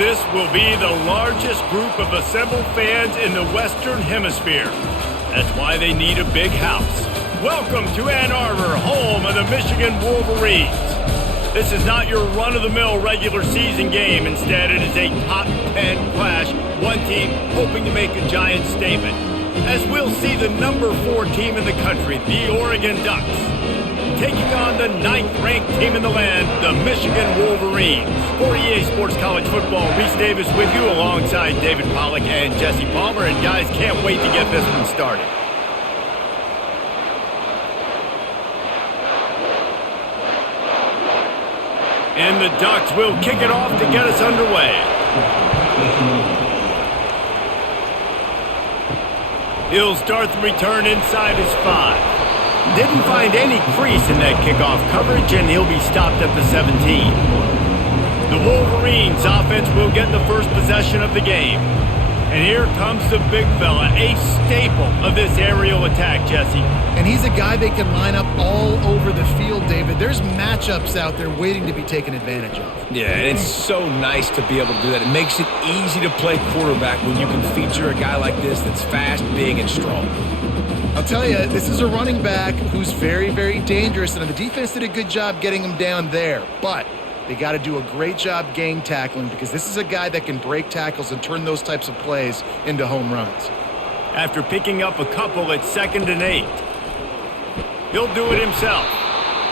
This will be the largest group of assembled fans in the Western Hemisphere. That's why they need a big house. Welcome to Ann Arbor, home of the Michigan Wolverines. This is not your run-of-the-mill regular season game. Instead, it is a top 10 clash, one team hoping to make a giant statement. As we'll see the number 4 team in the country, the Oregon Ducks, taking on the 9th-ranked team in the land, the Michigan Wolverines. For EA Sports College Football, Reese Davis with you alongside David Pollack and Jesse Palmer. And guys, can't wait to get this one started. And the Ducks will kick it off to get us underway. He'll start the return inside his 5. Didn't find any crease in that kickoff coverage, and he'll be stopped at the 17. The Wolverines offense will get the first possession of the game. And here comes the big fella, a staple of this aerial attack, Jesse. And he's a guy they can line up all over the field, David. There's matchups out there waiting to be taken advantage of. Yeah, and it's so nice to be able to do that. It makes it easy to play quarterback when you can feature a guy like this that's fast, big, and strong. I'll tell you, this is a running back who's very, very dangerous, and the defense did a good job getting him down there. But they got to do a great job gang tackling because this is a guy that can break tackles and turn those types of plays into home runs. After picking up a couple at 2nd and 8, he'll do it himself.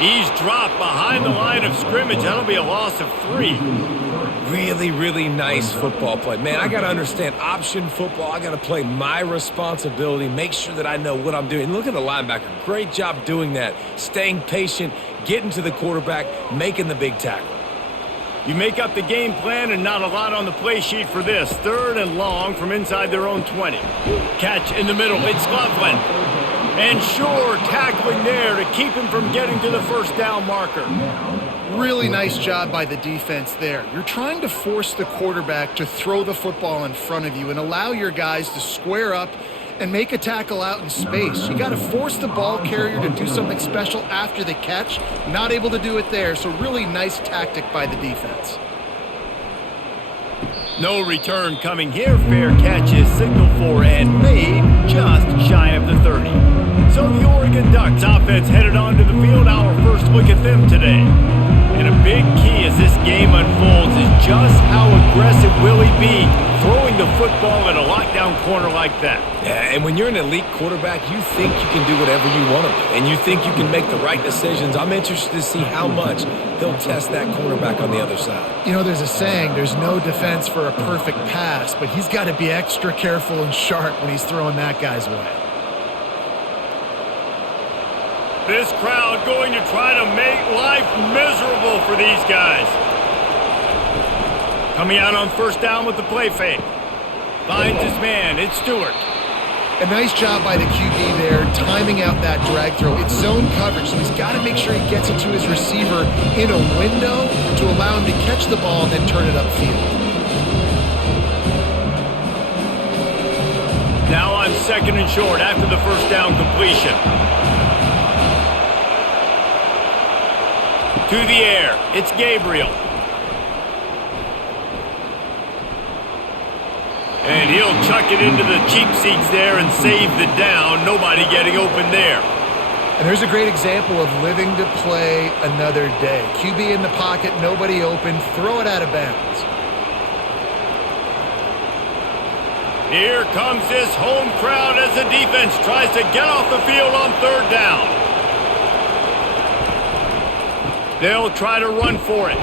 He's dropped behind the line of scrimmage. That'll be a loss of 3. Really, really nice football play. Man, I got to understand option football. I got to play my responsibility, make sure that I know what I'm doing. And look at the linebacker. Great job doing that. Staying patient, getting to the quarterback, making the big tackle. You make up the game plan and not a lot on the play sheet for this. 3rd and long from inside their own 20. Catch in the middle. It's Loveland. And sure, tackling there to keep him from getting to the first down marker. Really nice job by the defense there. You're trying to force the quarterback to throw the football in front of you and allow your guys to square up and make a tackle out in space. You got to force the ball carrier to do something special after the catch. Not able to do it there, so really nice tactic by the defense. No return coming here. Fair catch is signaled for and made just shy of the 30. So the Oregon Ducks offense headed onto the field. Our first look at them today. And a big key as this game unfolds is just how aggressive will he be throwing the football at a lockdown corner like that. Yeah, and when you're an elite quarterback, you think you can do whatever you want to do, and you think you can make the right decisions. I'm interested to see how much he'll test that cornerback on the other side. You know, there's a saying, there's no defense for a perfect pass, but he's got to be extra careful and sharp when he's throwing that guy's way. This crowd going to try to make life miserable for these guys. Coming out on first down with the play fake. Finds his man. It's Stewart. A nice job by the QB there, timing out that drag throw. It's zone coverage, so he's got to make sure he gets it to his receiver in a window to allow him to catch the ball and then turn it upfield. Now on 2nd and short after the first down completion. To the air, it's Gabriel. And he'll chuck it into the cheap seats there and save the down. Nobody getting open there. And there's a great example of living to play another day. QB in the pocket, nobody open, throw it out of bounds. Here comes this home crowd as the defense tries to get off the field on 3rd down. They'll try to run for it.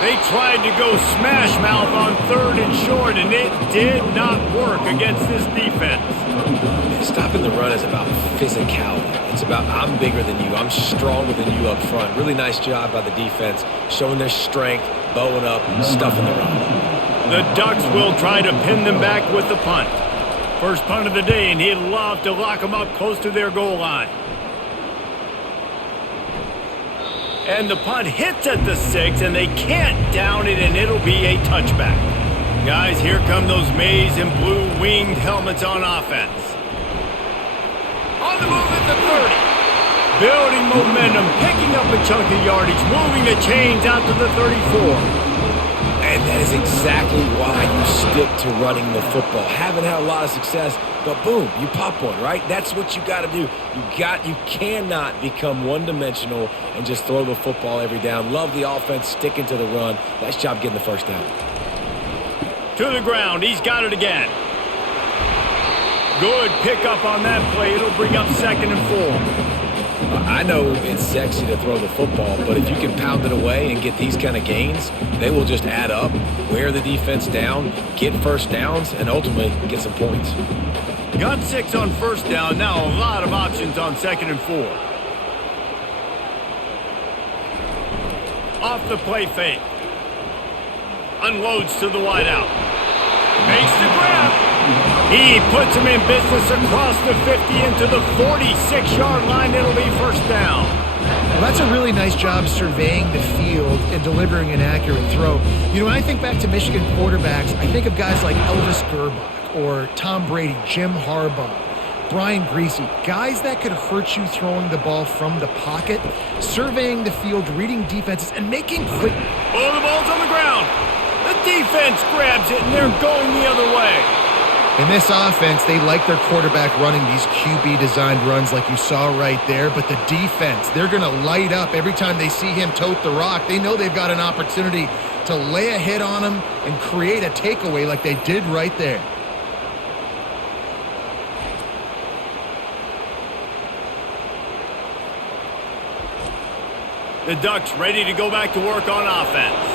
They tried to go smash mouth on 3rd and short, and it did not work against this defense. Stopping the run is about physicality. It's about I'm bigger than you. I'm stronger than you up front. Really nice job by the defense, showing their strength, bowing up, stuffing the run. The Ducks will try to pin them back with the punt. First punt of the day, and he'd love to lock them up close to their goal line. And the punt hits at the 6, and they can't down it, and it'll be a touchback. Guys, here come those maize and blue winged helmets on offense. On the move at the 30. Building momentum, picking up a chunk of yardage, moving the chains out to the 34. And that is exactly stick to running the football. Haven't had a lot of success, but boom, you pop one, right? That's what you got to do. You cannot become one-dimensional and just throw the football every down. Love the offense, sticking to the run. Nice job getting the first down. To the ground, he's got it again. Good pickup on that play. It'll bring up 2nd and 4. I know it's sexy to throw the football, but if you can pound it away and get these kind of gains, they will just add up, wear the defense down, get first downs, and ultimately get some points. Got 6 on first down. Now a lot of options on 2nd and 4. Off the play fake. Unloads to the wideout. Makes the grab. He puts him in business across the 50 into the 46-yard line. It'll be first down. Well, that's a really nice job surveying the field and delivering an accurate throw. You know, when I think back to Michigan quarterbacks, I think of guys like Elvis Gerbach or Tom Brady, Jim Harbaugh, Brian Greasy, guys that could hurt you throwing the ball from the pocket, surveying the field, reading defenses, and making quick. Oh, the ball's on the ground. The defense grabs it, and they're going the other way. In this offense, they like their quarterback running these QB-designed runs like you saw right there, but the defense, they're going to light up every time they see him tote the rock. They know they've got an opportunity to lay a hit on him and create a takeaway like they did right there. The Ducks ready to go back to work on offense.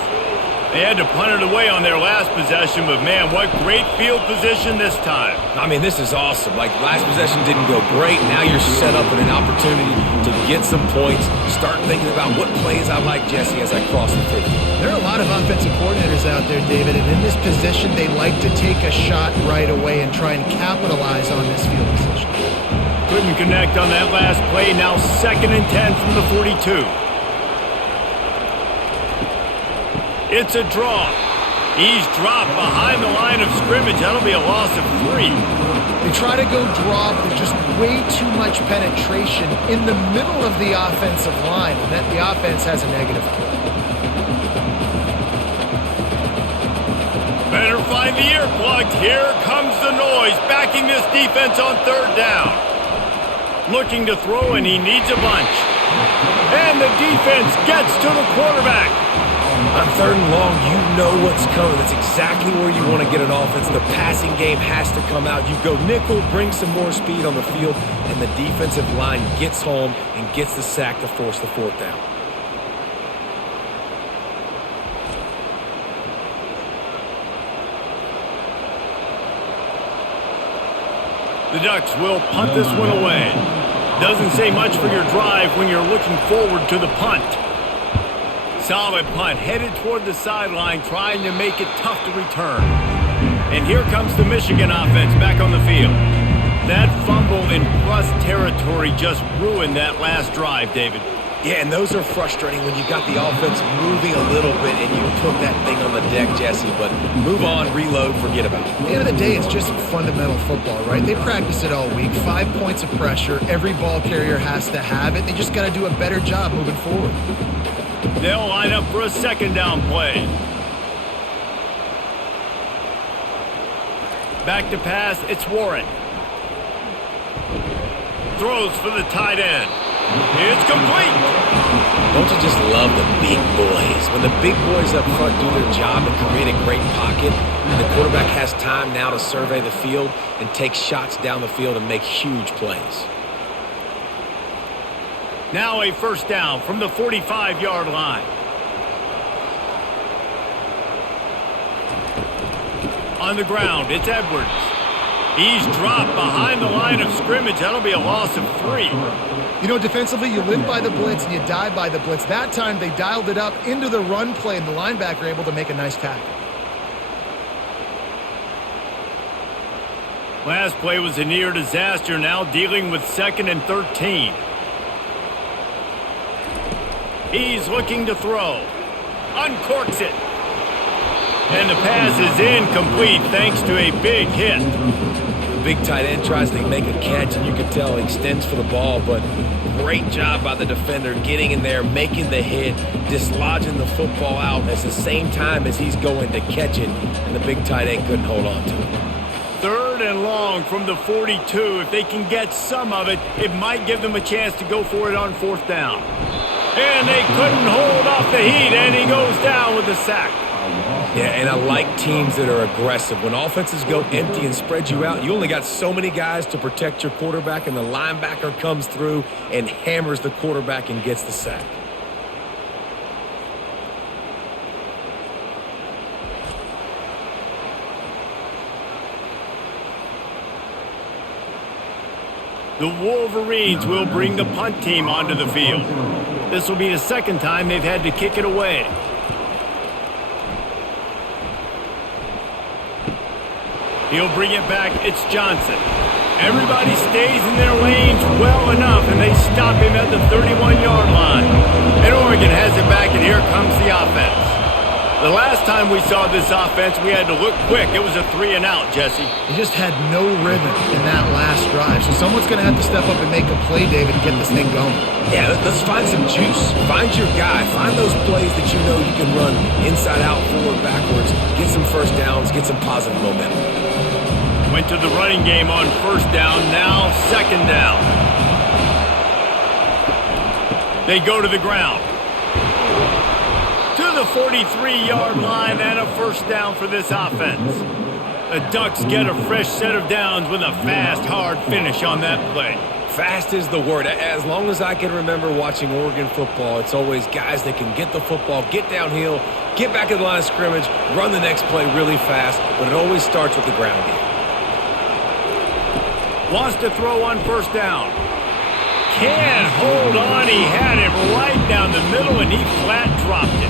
They had to punt it away on their last possession, but man, what great field position this time. I mean, this is awesome. Like, last possession didn't go great. Now you're set up with an opportunity to get some points. Start thinking about what plays I like, Jesse, as I cross the 50. There are a lot of offensive coordinators out there, David, and in this position, they like to take a shot right away and try and capitalize on this field position. Couldn't connect on that last play. Now 2nd and 10 from the 42. It's a draw. He's dropped behind the line of scrimmage. That'll be a loss of 3. They try to go draw, but there's just way too much penetration in the middle of the offensive line, and that the offense has a negative play. Better find the earplugs. Here comes the noise, backing this defense on 3rd down. Looking to throw, and he needs a bunch. And the defense gets to the quarterback. On 3rd and long, you know what's coming. That's exactly where you want to get an offense. The passing game has to come out. You go nickel, bring some more speed on the field, and the defensive line gets home and gets the sack to force the 4th down. The Ducks will punt this one away. Doesn't say much for your drive when you're looking forward to the punt. Solid punt, headed toward the sideline, trying to make it tough to return. And here comes the Michigan offense back on the field. That fumble in plus territory just ruined that last drive, David. Yeah, and those are frustrating when you got the offense moving a little bit and you put that thing on the deck, Jesse. But move on, reload, forget about it. At the end of the day, it's just fundamental football, right? They practice it all week. 5 points of pressure. Every ball carrier has to have it. They just got to do a better job moving forward. They'll line up for a 2nd down play. Back to pass, it's Warren. Throws for the tight end. It's complete. Don't you just love the big boys? When the big boys up front do their job and create a great pocket, and the quarterback has time now to survey the field and take shots down the field and make huge plays. Now a 1st down from the 45-yard line. On the ground, it's Edwards. He's dropped behind the line of scrimmage. That'll be a loss of 3. You know, defensively, you live by the blitz and you die by the blitz. That time, they dialed it up into the run play, and the linebacker able to make a nice tackle. Last play was a near disaster, now dealing with 2nd and 13. He's looking to throw. Uncorks it. And the pass is incomplete thanks to a big hit. The big tight end tries to make a catch, and you can tell he extends for the ball, but Great job by the defender getting in there, making the hit, dislodging the football out at the same time as he's going to catch it, and the big tight end couldn't hold on to it. 3rd and long from the 42. If they can get some of it, it might give them a chance to go for it on 4th down. And they couldn't hold off the heat, and he goes down with a sack. Yeah, and I like teams that are aggressive. When offenses go empty and spread you out, you only got so many guys to protect your quarterback, and the linebacker comes through and hammers the quarterback and gets the sack. The Wolverines will bring the punt team onto the field. This will be the 2nd time they've had to kick it away. He'll bring it back. It's Johnson. Everybody stays in their lanes well enough, and they stop him at the 31-yard line. And Oregon has it back, and here comes the offense. The last time we saw this offense, we had to look quick. It was a 3-and-out, Jesse. He just had no rhythm in that last drive. So someone's going to have to step up and make a play, David, and get this thing going. Yeah, let's find some juice. Find your guy. Find those plays that you know you can run inside out, forward, backwards. Get some first downs. Get some positive momentum. Went to the running game on 1st down. Now 2nd down. They go to the ground. To the 43-yard line and a 1st down for this offense. The Ducks get a fresh set of downs with a fast, hard finish on that play. Fast is the word. As long as I can remember watching Oregon football, it's always guys that can get the football, get downhill, get back in the line of scrimmage, run the next play really fast, but it always starts with the ground game. Wants to throw on 1st down. Can't hold on. He had him right down the middle, and he flat dropped it.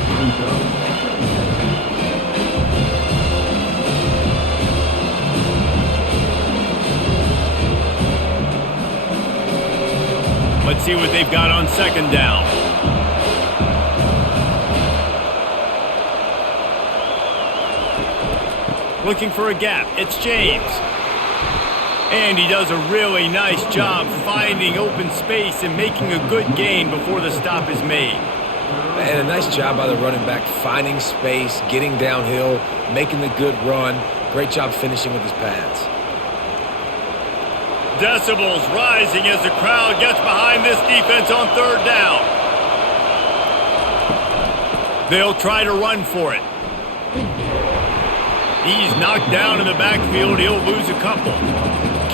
Let's see what they've got on 2nd down. Looking for a gap. It's James. And he does a really nice job finding open space and making a good gain before the stop is made. And a nice job by the running back, finding space, getting downhill, making the good run. Great job finishing with his pads. Decibels rising as the crowd gets behind this defense on 3rd down. They'll try to run for it. He's knocked down in the backfield. He'll lose a couple.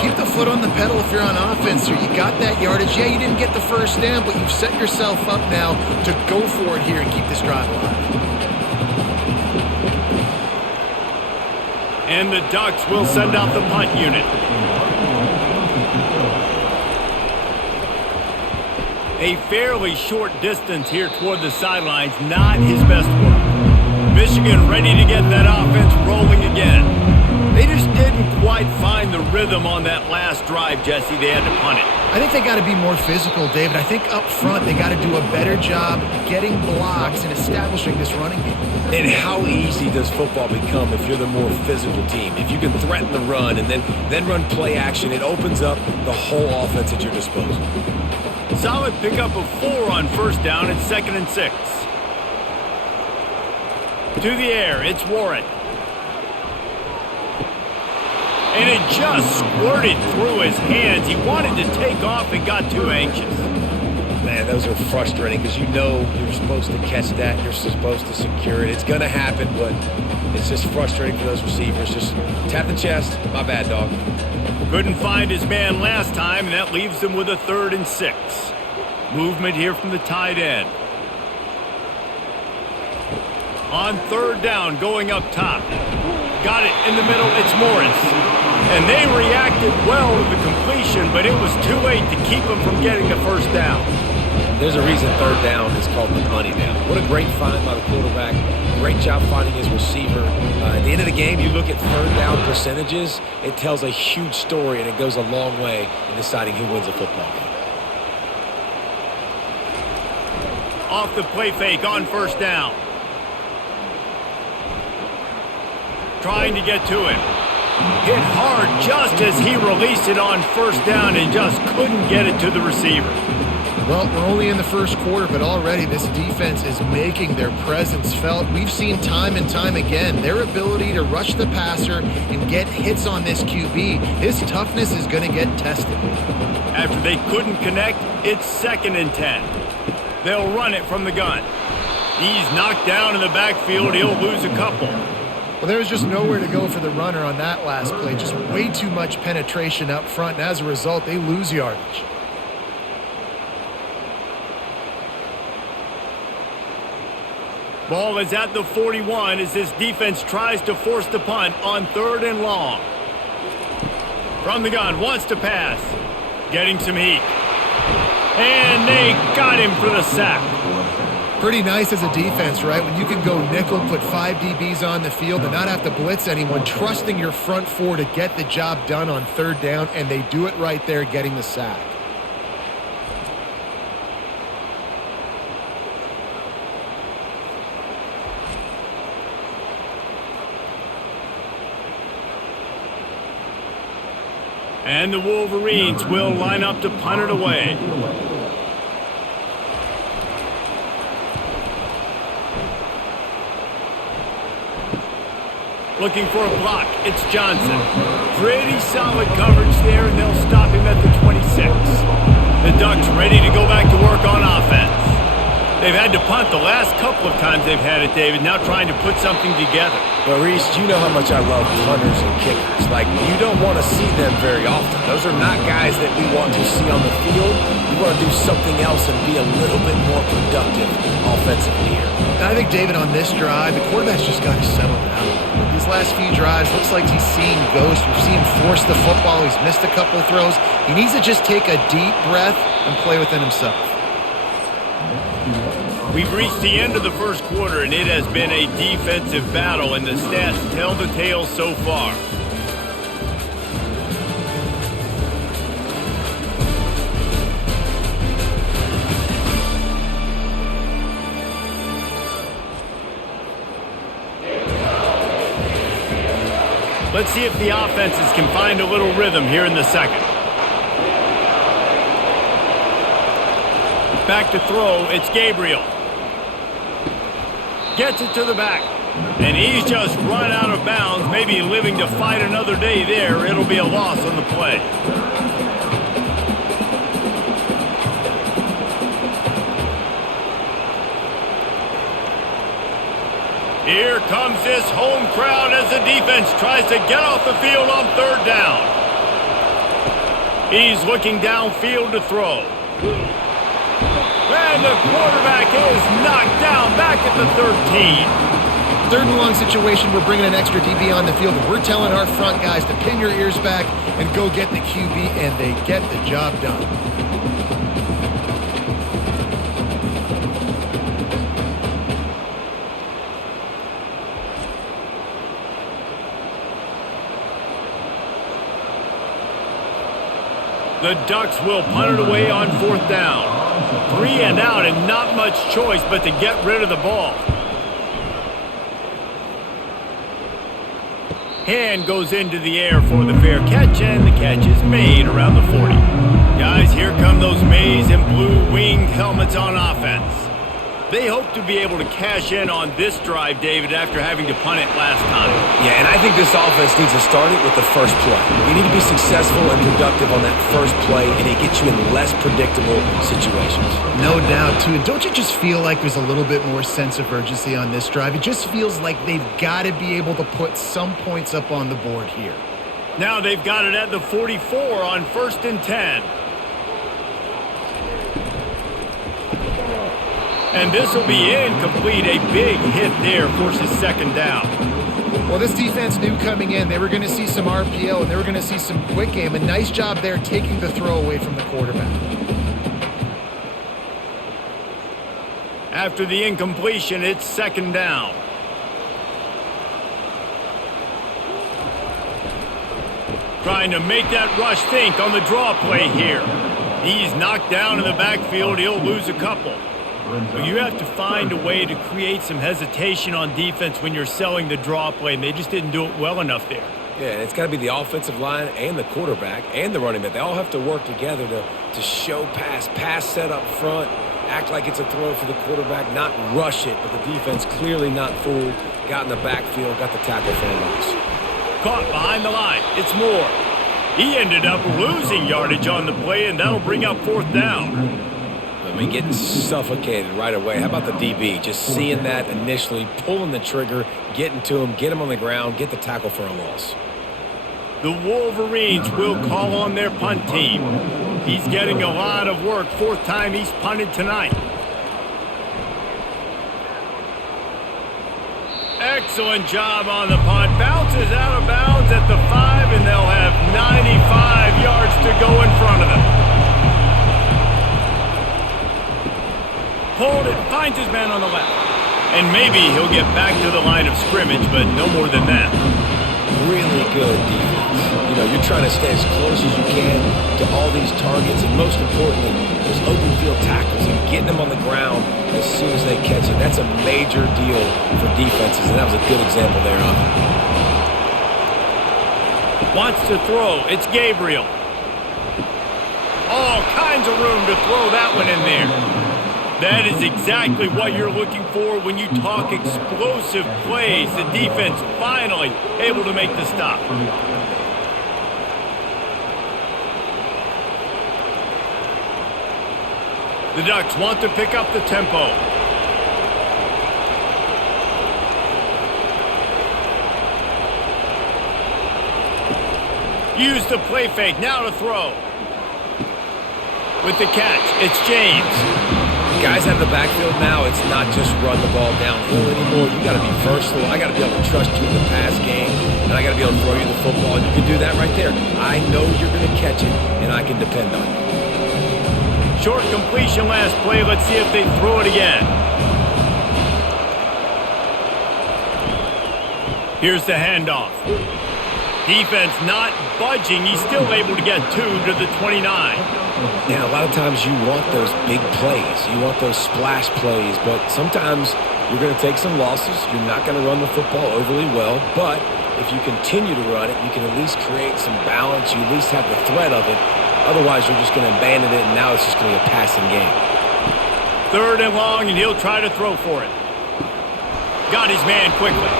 Keep the foot on the pedal if you're on offense, or you got that yardage. Yeah, you didn't get the 1st down, but you've set yourself up now to go for it here and keep this drive alive. And the Ducks will send out the punt unit. A fairly short distance here toward the sidelines, not his best work. Michigan ready to get that offense rolling again. They just didn't quite find the rhythm on that last drive, Jesse. They had to punt it. I think they got to be more physical, David. I think up front they got to do a better job getting blocks and establishing this running game. And how easy does football become if you're the more physical team? If you can threaten the run and then run play action, it opens up the whole offense at your disposal. Solid pickup of 4 on 1st down. It's 2nd and 6. To the air, it's Warren. And it just squirted through his hands. He wanted to take off and got too anxious. Man, those are frustrating because you know you're supposed to catch that. You're supposed to secure it. It's going to happen, but it's just frustrating for those receivers. Just tap the chest. My bad, dog. Couldn't find his man last time, and that leaves him with a 3rd and 6. Movement here from the tight end. On 3rd down, going up top. Got it in the middle. It's Morris. And they reacted well to the completion, but it was too late to keep them from getting the 1st down. There's a reason 3rd down is called the money down. What a great find by the quarterback. Great job finding his receiver. At the end of the game, you look at 3rd down percentages. It tells a huge story, and it goes a long way in deciding who wins a football game. Off the play fake on 1st down. Trying to get to him. Hit hard just as he released it on 1st down and just couldn't get it to the receiver. Well, we're only in the first quarter, but already this defense is making their presence felt. We've seen time and time again their ability to rush the passer and get hits on this QB. His toughness is going to get tested. After they couldn't connect, it's 2nd and 10. They'll run it from the gun. He's knocked down in the backfield. He'll lose a couple. Well, there was just nowhere to go for the runner on that last play. Just way too much penetration up front, and as a result, they lose yardage. Ball is at the 41 as this defense tries to force the punt on 3rd and long. From the gun, wants to pass. Getting some heat. And they got him for the sack. Pretty nice as a defense, right? When you can go nickel, put 5 DBs on the field and not have to blitz anyone, trusting your front 4 to get the job done on 3rd down, and they do it right there, getting the sack. And the Wolverines will line up to punt it away. Looking for a block. It's Johnson. Pretty solid coverage there, and they'll stop him at the 26. The Ducks ready to go back to work on offense. They've had to punt the last couple of times they've had it, David, now trying to put something together. Well, Reese, you know how much I love punters and kickers. Like, you don't want to see them very often. Those are not guys that we want to see on the field. We want to do something else and be a little bit more productive offensively here. I think, David, on this drive, the quarterback's just got to settle down. These last few drives, looks like he's seeing ghosts. We've seen him force the football. He's missed a couple of throws. He needs to just take a deep breath and play within himself. We've reached the end of the first quarter, and it has been a defensive battle, and the stats tell the tale so far. Let's see if the offenses can find a little rhythm here in the second. Back to throw, it's Gabriel. Gets it to the back. And he's just run out of bounds, maybe living to fight another day there. It'll be a loss on the play. Here comes this home crowd as the defense tries to get off the field on 3rd down. He's looking downfield to throw. And the quarterback is knocked down back at the 13. 3rd and long situation, we're bringing an extra DB on the field, and we're telling our front guys to pin your ears back and go get the QB, and they get the job done. The Ducks will punt it away on 4th down. 3 and out, and not much choice but to get rid of the ball. Hand goes into the air for the fair catch, and the catch is made around the 40. Guys, here come those maize and blue winged helmets on offense. They hope to be able to cash in on this drive, David, after having to punt it last time. Yeah, and I think this offense needs to start it with the first play. You need to be successful and productive on that first play, and it gets you in less predictable situations. No doubt, too. And don't you just feel like there's a little bit more sense of urgency on this drive? It just feels like they've got to be able to put some points up on the board here. Now they've got it at the 44 on 1st and 10. And this will be incomplete. A big hit there forces 2nd down. Well, this defense knew coming in they were going to see some RPO and they were going to see some quick game. A nice job there taking the throw away from the quarterback. After the incompletion, it's 2nd down. Trying to make that rush think on the draw play here. He's knocked down in the backfield. He'll lose a couple. Well, you have to find a way to create some hesitation on defense when you're selling the draw play, and they just didn't do it well enough there. Yeah, and it's got to be the offensive line and the quarterback and the running back. They all have to work together to show pass set up front, act like it's a throw for the quarterback, not rush it, but the defense clearly not fooled, got in the backfield, got the tackle for a loss. Caught behind the line. It's Moore. He ended up losing yardage on the play, and that'll bring up 4th down. I mean, getting suffocated right away. How about the DB? Just seeing that initially, pulling the trigger, getting to him, get him on the ground, get the tackle for a loss. The Wolverines will call on their punt team. He's getting a lot of work. 4th time he's punted tonight. Excellent job on the punt. Bounces out of bounds at the 5, and they'll have 95 yards to go in front of them. Pulled it, finds his man on the left. And maybe he'll get back to the line of scrimmage, but no more than that. Really good defense. You know, you're trying to stay as close as you can to all these targets, and most importantly, those open field tackles and getting them on the ground as soon as they catch it. That's a major deal for defenses, and that was a good example there of it. Wants to throw. It's Gabriel. All kinds of room to throw that one in there. That is exactly what you're looking for when you talk explosive plays. The defense finally able to make the stop. The Ducks want to pick up the tempo. Use the play fake. Now to throw. With the catch, it's James. Guys have the backfield now. It's not just run the ball downhill anymore. You got to be versatile. I got to be able to trust you in the pass game, and I got to be able to throw you the football. And you can do that right there. I know you're going to catch it, and I can depend on you. Short completion last play. Let's see if they throw it again. Here's the handoff. Defense not budging. He's still able to get 2 to the 29. Yeah, a lot of times you want those big plays. You want those splash plays, but sometimes you're going to take some losses. You're not going to run the football overly well, but if you continue to run it, you can at least create some balance. You at least have the threat of it. Otherwise, you're just going to abandon it, and now it's just going to be a passing game. 3rd and long, and he'll try to throw for it. Got his man quickly.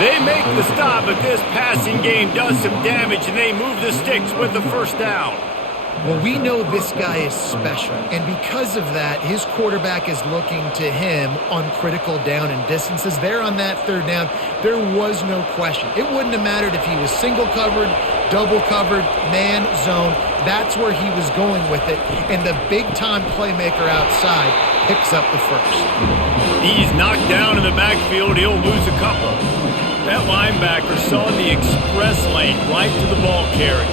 They make the stop, but this passing game does some damage, and they move the sticks with the 1st down. Well, we know this guy is special, and because of that, his quarterback is looking to him on critical down and distances. There on that 3rd down, there was no question. It wouldn't have mattered if he was single covered, double covered, man, zone. That's where he was going with it, and the big-time playmaker outside picks up the 1st. He's knocked down in the backfield. He'll lose a couple. That linebacker saw the express lane right to the ball carrier.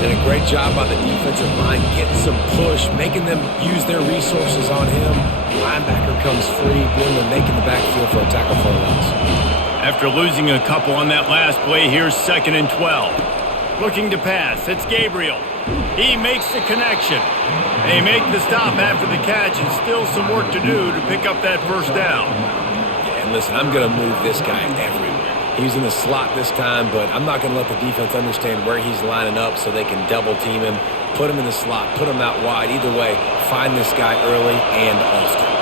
Did a great job by the defensive line, getting some push, making them use their resources on him. Linebacker comes free, boom, and making the backfield for a tackle for a loss. After losing a couple on that last play, here's 2nd and 12. Looking to pass, it's Gabriel. He makes the connection. They make the stop after the catch, and still some work to do to pick up that 1st down. Yeah, and listen, I'm going to move this guy everywhere. He's in the slot this time, but I'm not going to let the defense understand where he's lining up so they can double team him, put him in the slot, put him out wide. Either way, find this guy early and often.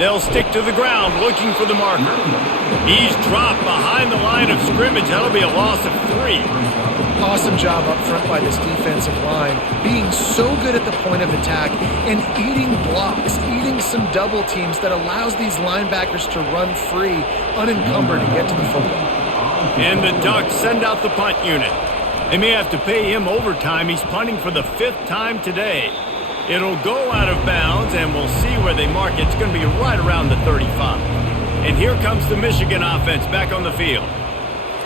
They'll stick to the ground looking for the marker. He's dropped behind the line of scrimmage. That'll be a loss of 3. Awesome job up front by this defensive line, being so good at the point of attack and eating blocks, eating some double teams that allows these linebackers to run free, unencumbered, and get to the football. And the Ducks send out the punt unit. They may have to pay him overtime. He's punting for the 5th time today. It'll go out of bounds, and we'll see where they mark it. It's going to be right around the 35. And here comes the Michigan offense back on the field.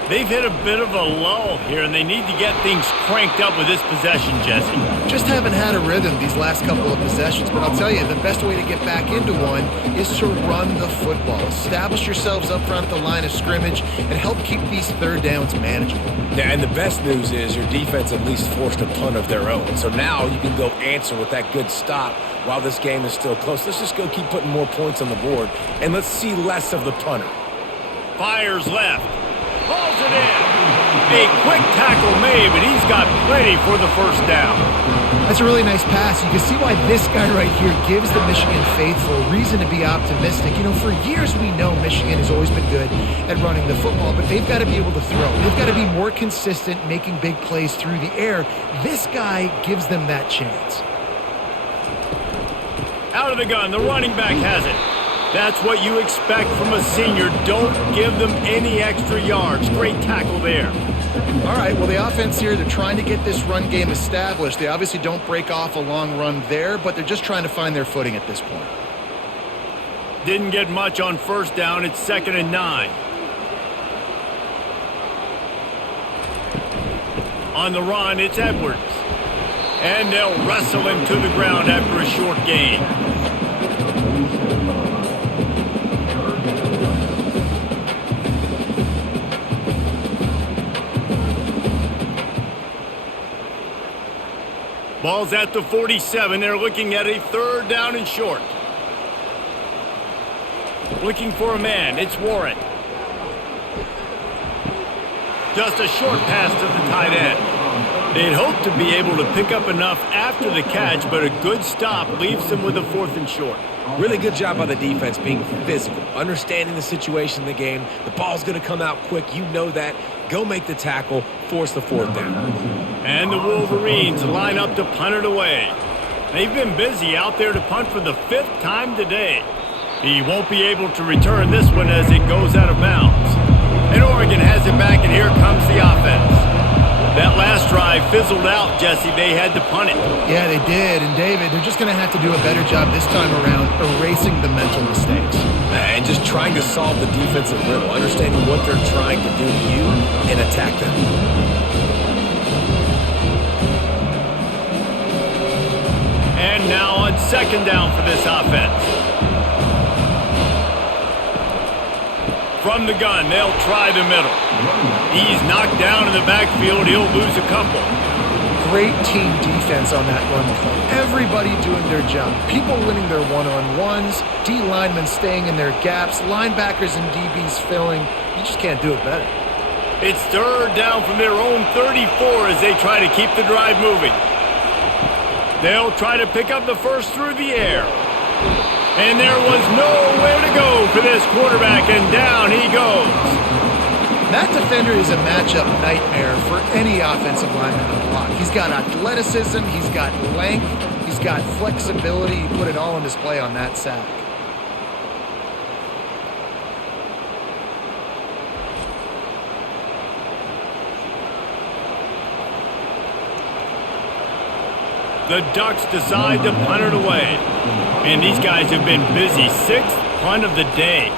They've hit a bit of a lull here, and they need to get things cranked up with this possession, Jesse. Just haven't had a rhythm these last couple of possessions, but I'll tell you, the best way to get back into one is to run the football. Establish yourselves up front at the line of scrimmage and help keep these 3rd downs manageable. Yeah, and the best news is your defense at least forced a punt of their own. So now you can go answer with that good stop while this game is still close. Let's just go keep putting more points on the board, and let's see less of the punter. Fires left. Pulls it in. A quick tackle made, but he's got plenty for the first down. That's a really nice pass. You can see why this guy right here gives the Michigan faithful reason to be optimistic. You know, for years we know Michigan has always been good at running the football, but they've got to be able to throw. They've got to be more consistent making big plays through the air. This guy gives them that chance. Out of the gun, the running back has it. That's what you expect from a senior. Don't give them any extra yards. Great tackle there. All right, well, the offense here, they're trying to get this run game established. They obviously don't break off a long run there, but they're just trying to find their footing at this point. Didn't get much on first down. It's 2nd and 9. On the run, it's Edwards. And they'll wrestle him to the ground after a short gain. Ball's at the 47. They're looking at a 3rd down and short. Looking for a man. It's Warren. Just a short pass to the tight end. They'd hope to be able to pick up enough after the catch, but a good stop leaves them with a 4th and short. Really good job by the defense being physical, understanding the situation in the game. The ball's going to come out quick. You know that. Go make the tackle, force the 4th down. And the Wolverines line up to punt it away. They've been busy out there to punt for the 5th time today. He won't be able to return this one as it goes out of bounds. And Oregon has it back, and here comes the offense. That last drive fizzled out, Jesse. They had to punt it. Yeah, they did. And, David, they're just going to have to do a better job this time around erasing the mental mistakes. And just trying to solve the defensive riddle, understanding what they're trying to do to you and attack them. And now on 2nd down for this offense. From the gun, they'll try the middle. He's knocked down in the backfield. He'll lose a couple. Great team defense on that run play. Everybody doing their job. People winning their one-on-ones, D linemen staying in their gaps, linebackers and DBs filling. You just can't do it better. It's 3rd down from their own 34 as they try to keep the drive moving. They'll try to pick up the 1st through the air. And there was nowhere to go for this quarterback, and down he goes. That defender is a matchup nightmare for any offensive lineman to block. He's got athleticism, he's got length, he's got flexibility. He put it all on display on that sack. The Ducks decide to punt it away. And these guys have been busy. 6th punt of the day.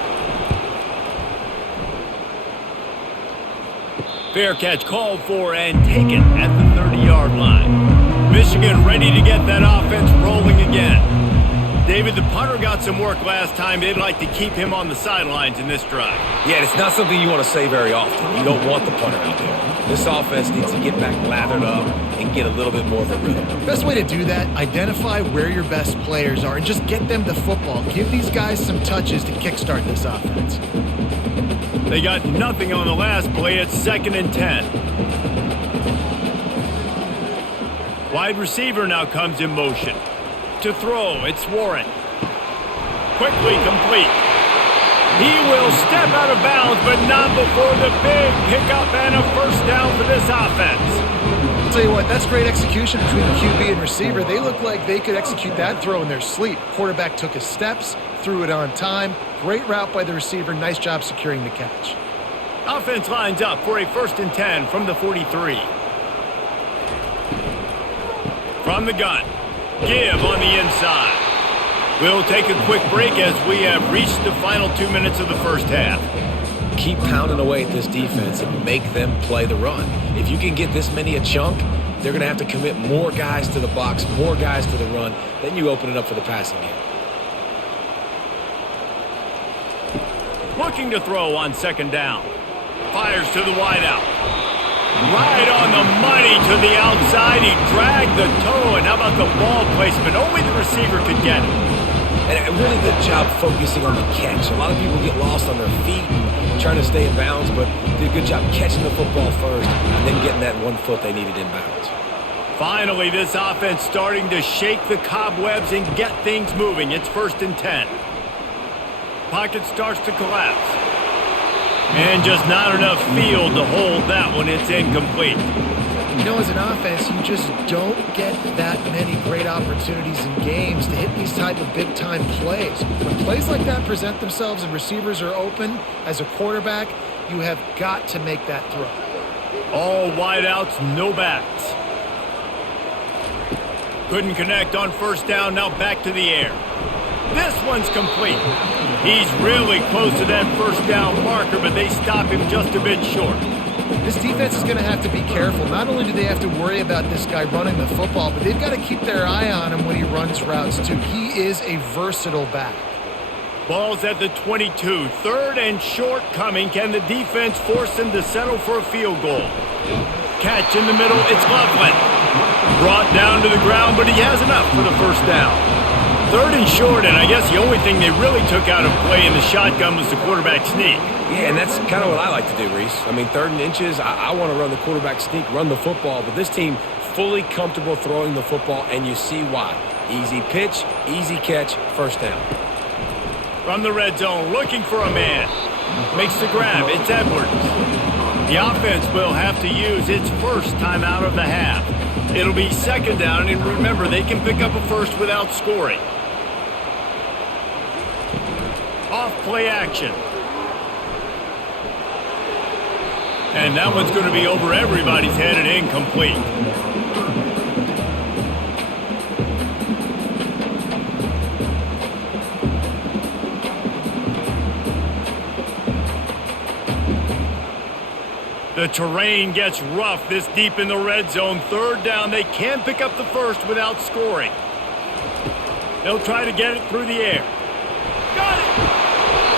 Fair catch called for and taken at the 30-yard line. Michigan ready to get that offense rolling again. David, the punter got some work last time. They'd like to keep him on the sidelines in this drive. Yeah, it's not something you want to say very often. You don't want the punter out there. This offense needs to get back lathered up and get a little bit more of a rhythm. Best way to do that, identify where your best players are and just get them the football. Give these guys some touches to kickstart this offense. They got nothing on the last play. It's 2nd and 10. Wide receiver now comes in motion. To throw, it's Warren. Quickly complete. He will step out of bounds, but not before the big pickup and a 1st down for this offense. I'll tell you what, that's great execution between the QB and receiver. They look like they could execute that throw in their sleep. Quarterback took his steps, threw it on time. Great route by the receiver. Nice job securing the catch. Offense lines up for a 1st and 10 from the 43. From the gun. Give on the inside. We'll take a quick break as we have reached the final 2 minutes of the first half. Keep pounding away at this defense and make them play the run. If you can get this many a chunk, they're going to have to commit more guys to the box, more guys to the run. Then you open it up for the passing game. Looking to throw on 2nd down. Fires to the wideout. Right on the money to the outside. He dragged the toe, and how about the ball placement? Only the receiver could get it. And a really good job focusing on the catch. A lot of people get lost on their feet and trying to stay in bounds, but did a good job catching the football first and then getting that 1 foot they needed in bounds. Finally, this offense starting to shake the cobwebs and get things moving. It's 1st and 10. Pocket starts to collapse. And just not enough field to hold that one. It's incomplete. You know, as an offense, you just don't get that many great opportunities in games to hit these type of big-time plays. When plays like that present themselves and receivers are open, as a quarterback, you have got to make that throw. All wideouts, no backs. Couldn't connect on 1st down, now back to the air. This one's complete. He's really close to that 1st down marker, but they stop him just a bit short. This defense is going to have to be careful. Not only do they have to worry about this guy running the football, but they've got to keep their eye on him when he runs routes, too. He is a versatile back. Ball's at the 22. 3rd and short coming. Can the defense force him to settle for a field goal? Catch in the middle. It's Loveland. Brought down to the ground, but he has enough for the 1st down. 3rd and short, and I guess the only thing they really took out of play in the shotgun was the quarterback sneak. Yeah, and that's kind of what I like to do, Reese. I mean, 3rd and inches, I want to run the quarterback sneak, run the football, but this team fully comfortable throwing the football, and you see why. Easy pitch, easy catch, 1st down. From the red zone, looking for a man. Makes the grab. It's Edwards. The offense will have to use its 1st timeout of the half. It'll be 2nd down, and remember, they can pick up a 1st without scoring. Off play action. And that one's going to be over everybody's head and incomplete. The terrain gets rough this deep in the red zone. 3rd down. They can pick up the 1st without scoring. They'll try to get it through the air. Got it!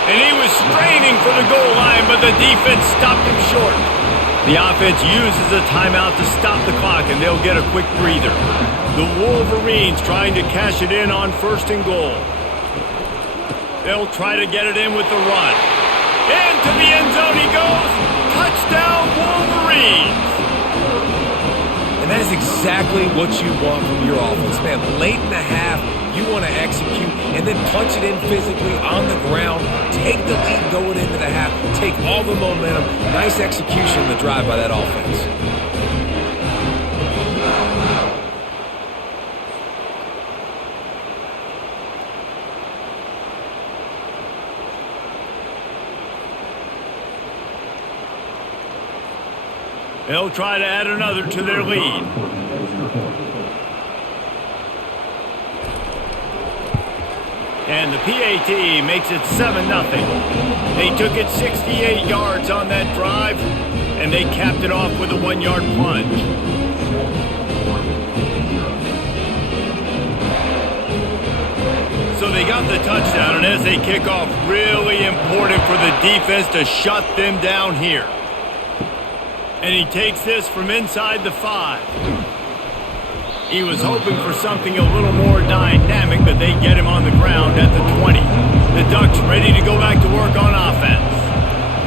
And he was straining for the goal line, but the defense stopped him short. The offense uses a timeout to stop the clock, and they'll get a quick breather. The Wolverines trying to cash it in on 1st and goal. They'll try to get it in with the run. Into the end zone he goes. Touchdown, Wolverines! And that is exactly what you want from your offense, man. Late in the half, you want to execute and then punch it in physically on the ground. Take the lead going into the half. Take all the momentum. Nice execution of the drive by that offense. They'll try to add another to their lead. And the PAT makes it 7-0. They took it 68 yards on that drive, and they capped it off with a 1-yard plunge. So they got the touchdown, and as they kick off, really important for the defense to shut them down here. And he takes this from inside the 5. He was hoping for something a little more dynamic, but they get him on the ground at the 20. The Ducks ready to go back to work on offense.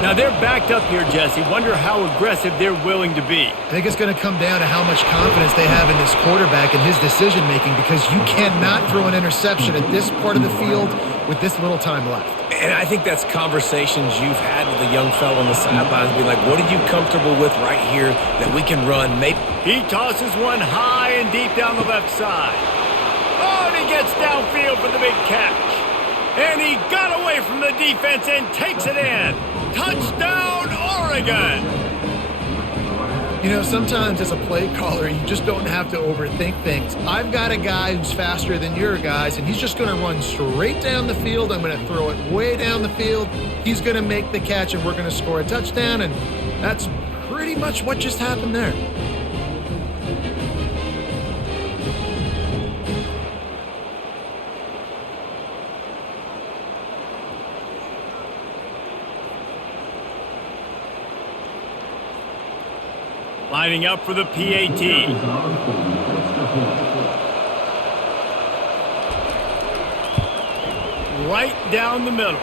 Now they're backed up here, Jesse. Wonder how aggressive they're willing to be. I think it's going to come down to how much confidence they have in this quarterback and his decision-making, because you cannot throw an interception at this part of the field with this little time left. And I think that's conversations you've had with the young fellow on the sidelines, being like, what are you comfortable with right here that we can run? Maybe he tosses one high and deep down the left side. Oh, and he gets downfield for the big catch. And he got away from the defense and takes it in. Touchdown, Oregon! You know, sometimes as a play caller, you just don't have to overthink things. I've got a guy who's faster than your guys, and he's just going to run straight down the field. I'm going to throw it way down the field. He's going to make the catch, and we're going to score a touchdown, and that's pretty much what just happened there. Lining up for the PAT. Right down the middle.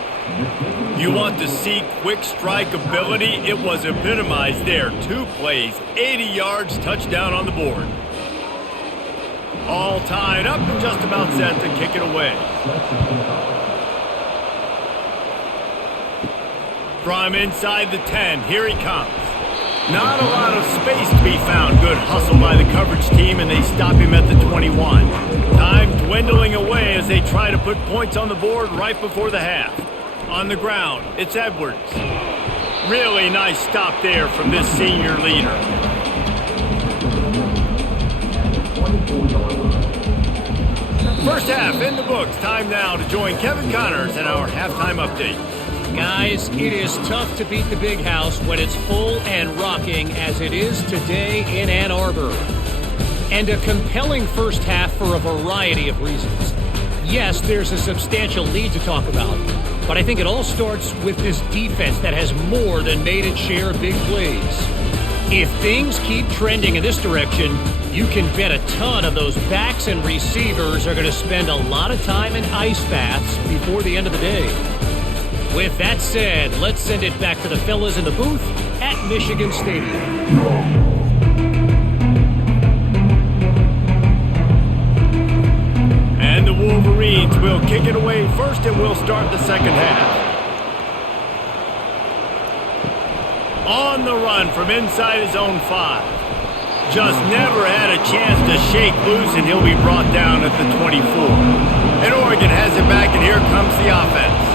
You want to see quick strike ability? It was epitomized there. 2 plays, 80 yards, touchdown on the board. All tied up and just about set to kick it away. From inside the 10, here he comes. Not a lot of space to be found. Good hustle by the coverage team, and they stop him at the 21. Time dwindling away as they try to put points on the board right before the half. On the ground, it's Edwards. Really nice stop there from this senior leader. First half in the books. Time now to join Kevin Connors in our halftime update. Guys, it is tough to beat the big house when it's full and rocking as it is today in Ann Arbor. And a compelling first half for a variety of reasons. Yes, there's a substantial lead to talk about, but I think it all starts with this defense that has more than made its share of big plays. If things keep trending in this direction, you can bet a ton of those backs and receivers are going to spend a lot of time in ice baths before the end of the day. With that said, let's send it back to the fellas in the booth at Michigan Stadium. And the Wolverines will kick it away first, and we'll start the second half. On the run from inside his own 5. Just never had a chance to shake loose, and he'll be brought down at the 24. And Oregon has it back, and here comes the offense.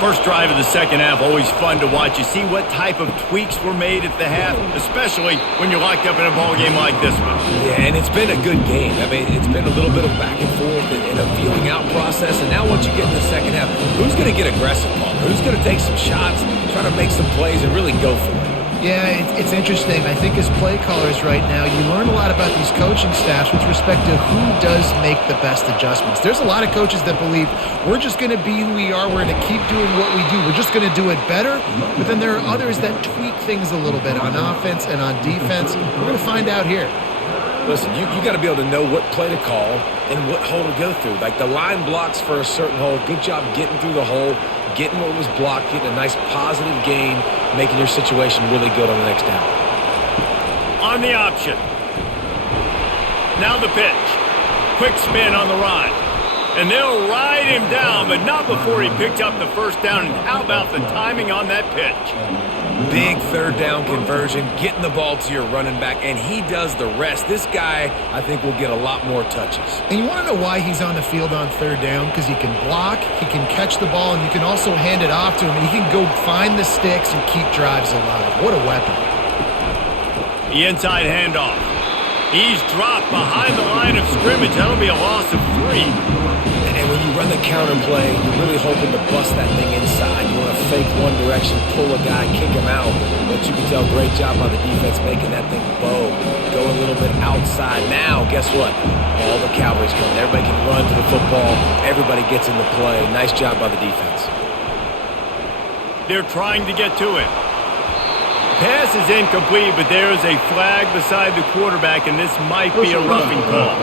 First drive of the second half, always fun to watch. You see what type of tweaks were made at the half, especially when you're locked up in a ball game like this one. Yeah, and it's been a good game. I mean, it's been a little bit of back and forth and a feeling out process. And now once you get in the second half, who's going to get aggressive, Paul? Who's going to take some shots, try to make some plays, and really go for it? Yeah, it's interesting. I think as play callers right now, you learn a lot about these coaching staffs with respect to who does make the best adjustments. There's a lot of coaches that believe we're just going to be who we are. We're going to keep doing what we do. We're just going to do it better. But then there are others that tweak things a little bit on offense and on defense. We're going to find out here. Listen, you got to be able to know what play to call and what hole to go through. Like the line blocks for a certain hole. Good job getting through the hole, getting what was blocked, getting a nice positive gain, making your situation really good on the next down. On the option. Now the pitch. Quick spin on the run. And they'll ride him down, but not before he picked up the first down. And how about the timing on that pitch? Big third down conversion, getting the ball to your running back, and he does the rest. This guy, I think, will get a lot more touches. And you want to know why he's on the field on third down? Because he can block, he can catch the ball, and you can also hand it off to him. He can go find the sticks and keep drives alive. What a weapon. The inside handoff. He's dropped behind the line of scrimmage. That'll be a loss of 3. And when you run the counter play, you're really hoping to bust that thing inside. You want to fake one direction, pull a guy, kick him out. But you can tell, great job by the defense making that thing bow. Go a little bit outside. Now, guess what? All the Cowboys coming. Everybody can run to the football. Everybody gets into play. Nice job by the defense. They're trying to get to it. Pass is incomplete, but there is a flag beside the quarterback, and this might be a roughing call.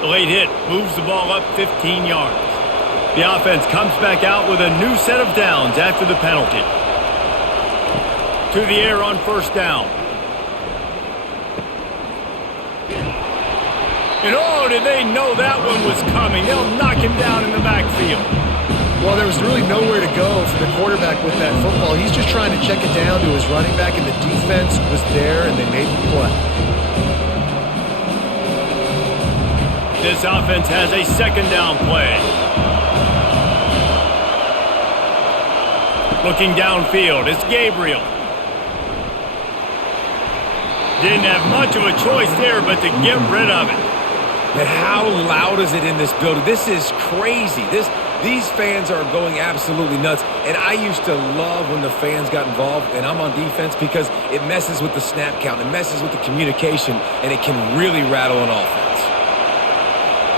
The late hit moves the ball up 15 yards. The offense comes back out with a new set of downs after the penalty. To the air on first down. And oh, did they know that one was coming? They'll knock him down in the backfield. Well, there was really nowhere to go for the quarterback with that football. He's just trying to check it down to his running back, and the defense was there, and they made the play. This offense has a second down play. Looking downfield, it's Gabriel. Didn't have much of a choice there, but to get rid of it. And how loud is it in this building? This is crazy. These fans are going absolutely nuts. And I used to love when the fans got involved, and I'm on defense, because it messes with the snap count, it messes with the communication, and it can really rattle an offense.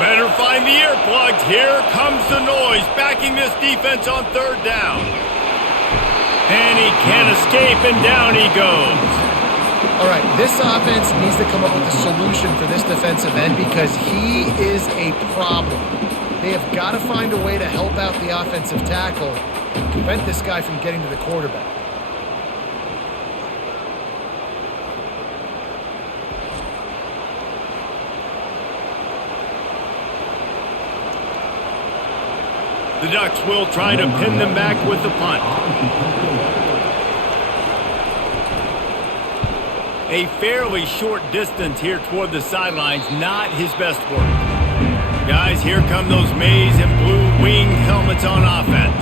Better find the earplugs. Here comes the noise, backing this defense on third down. And he can't escape, and down he goes. All right, this offense needs to come up with a solution for this defensive end because he is a problem. They have got to find a way to help out the offensive tackle and prevent this guy from getting to the quarterback. The Ducks will try to pin them back with the punt. A fairly short distance here toward the sidelines, not his best work. Guys, here come those maize and blue wing helmets on offense.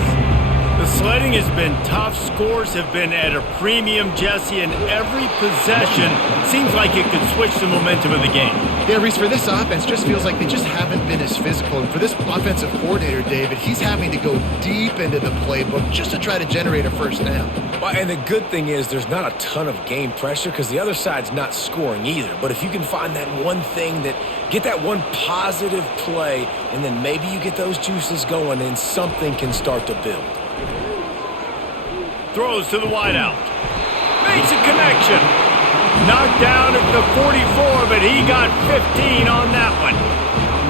The sledding has been tough. Scores have been at a premium, Jesse, and every possession seems like it could switch the momentum of the game. Yeah, Reese, for this offense, just feels like they just haven't been as physical. And for this offensive coordinator, David, he's having to go deep into the playbook just to try to generate a first down. Well, and the good thing is there's not a ton of game pressure because the other side's not scoring either. But if you can find that one thing get that one positive play, and then maybe you get those juices going and something can start to build. Throws to the wideout. Makes a connection. Knocked down at the 44, but he got 15 on that one.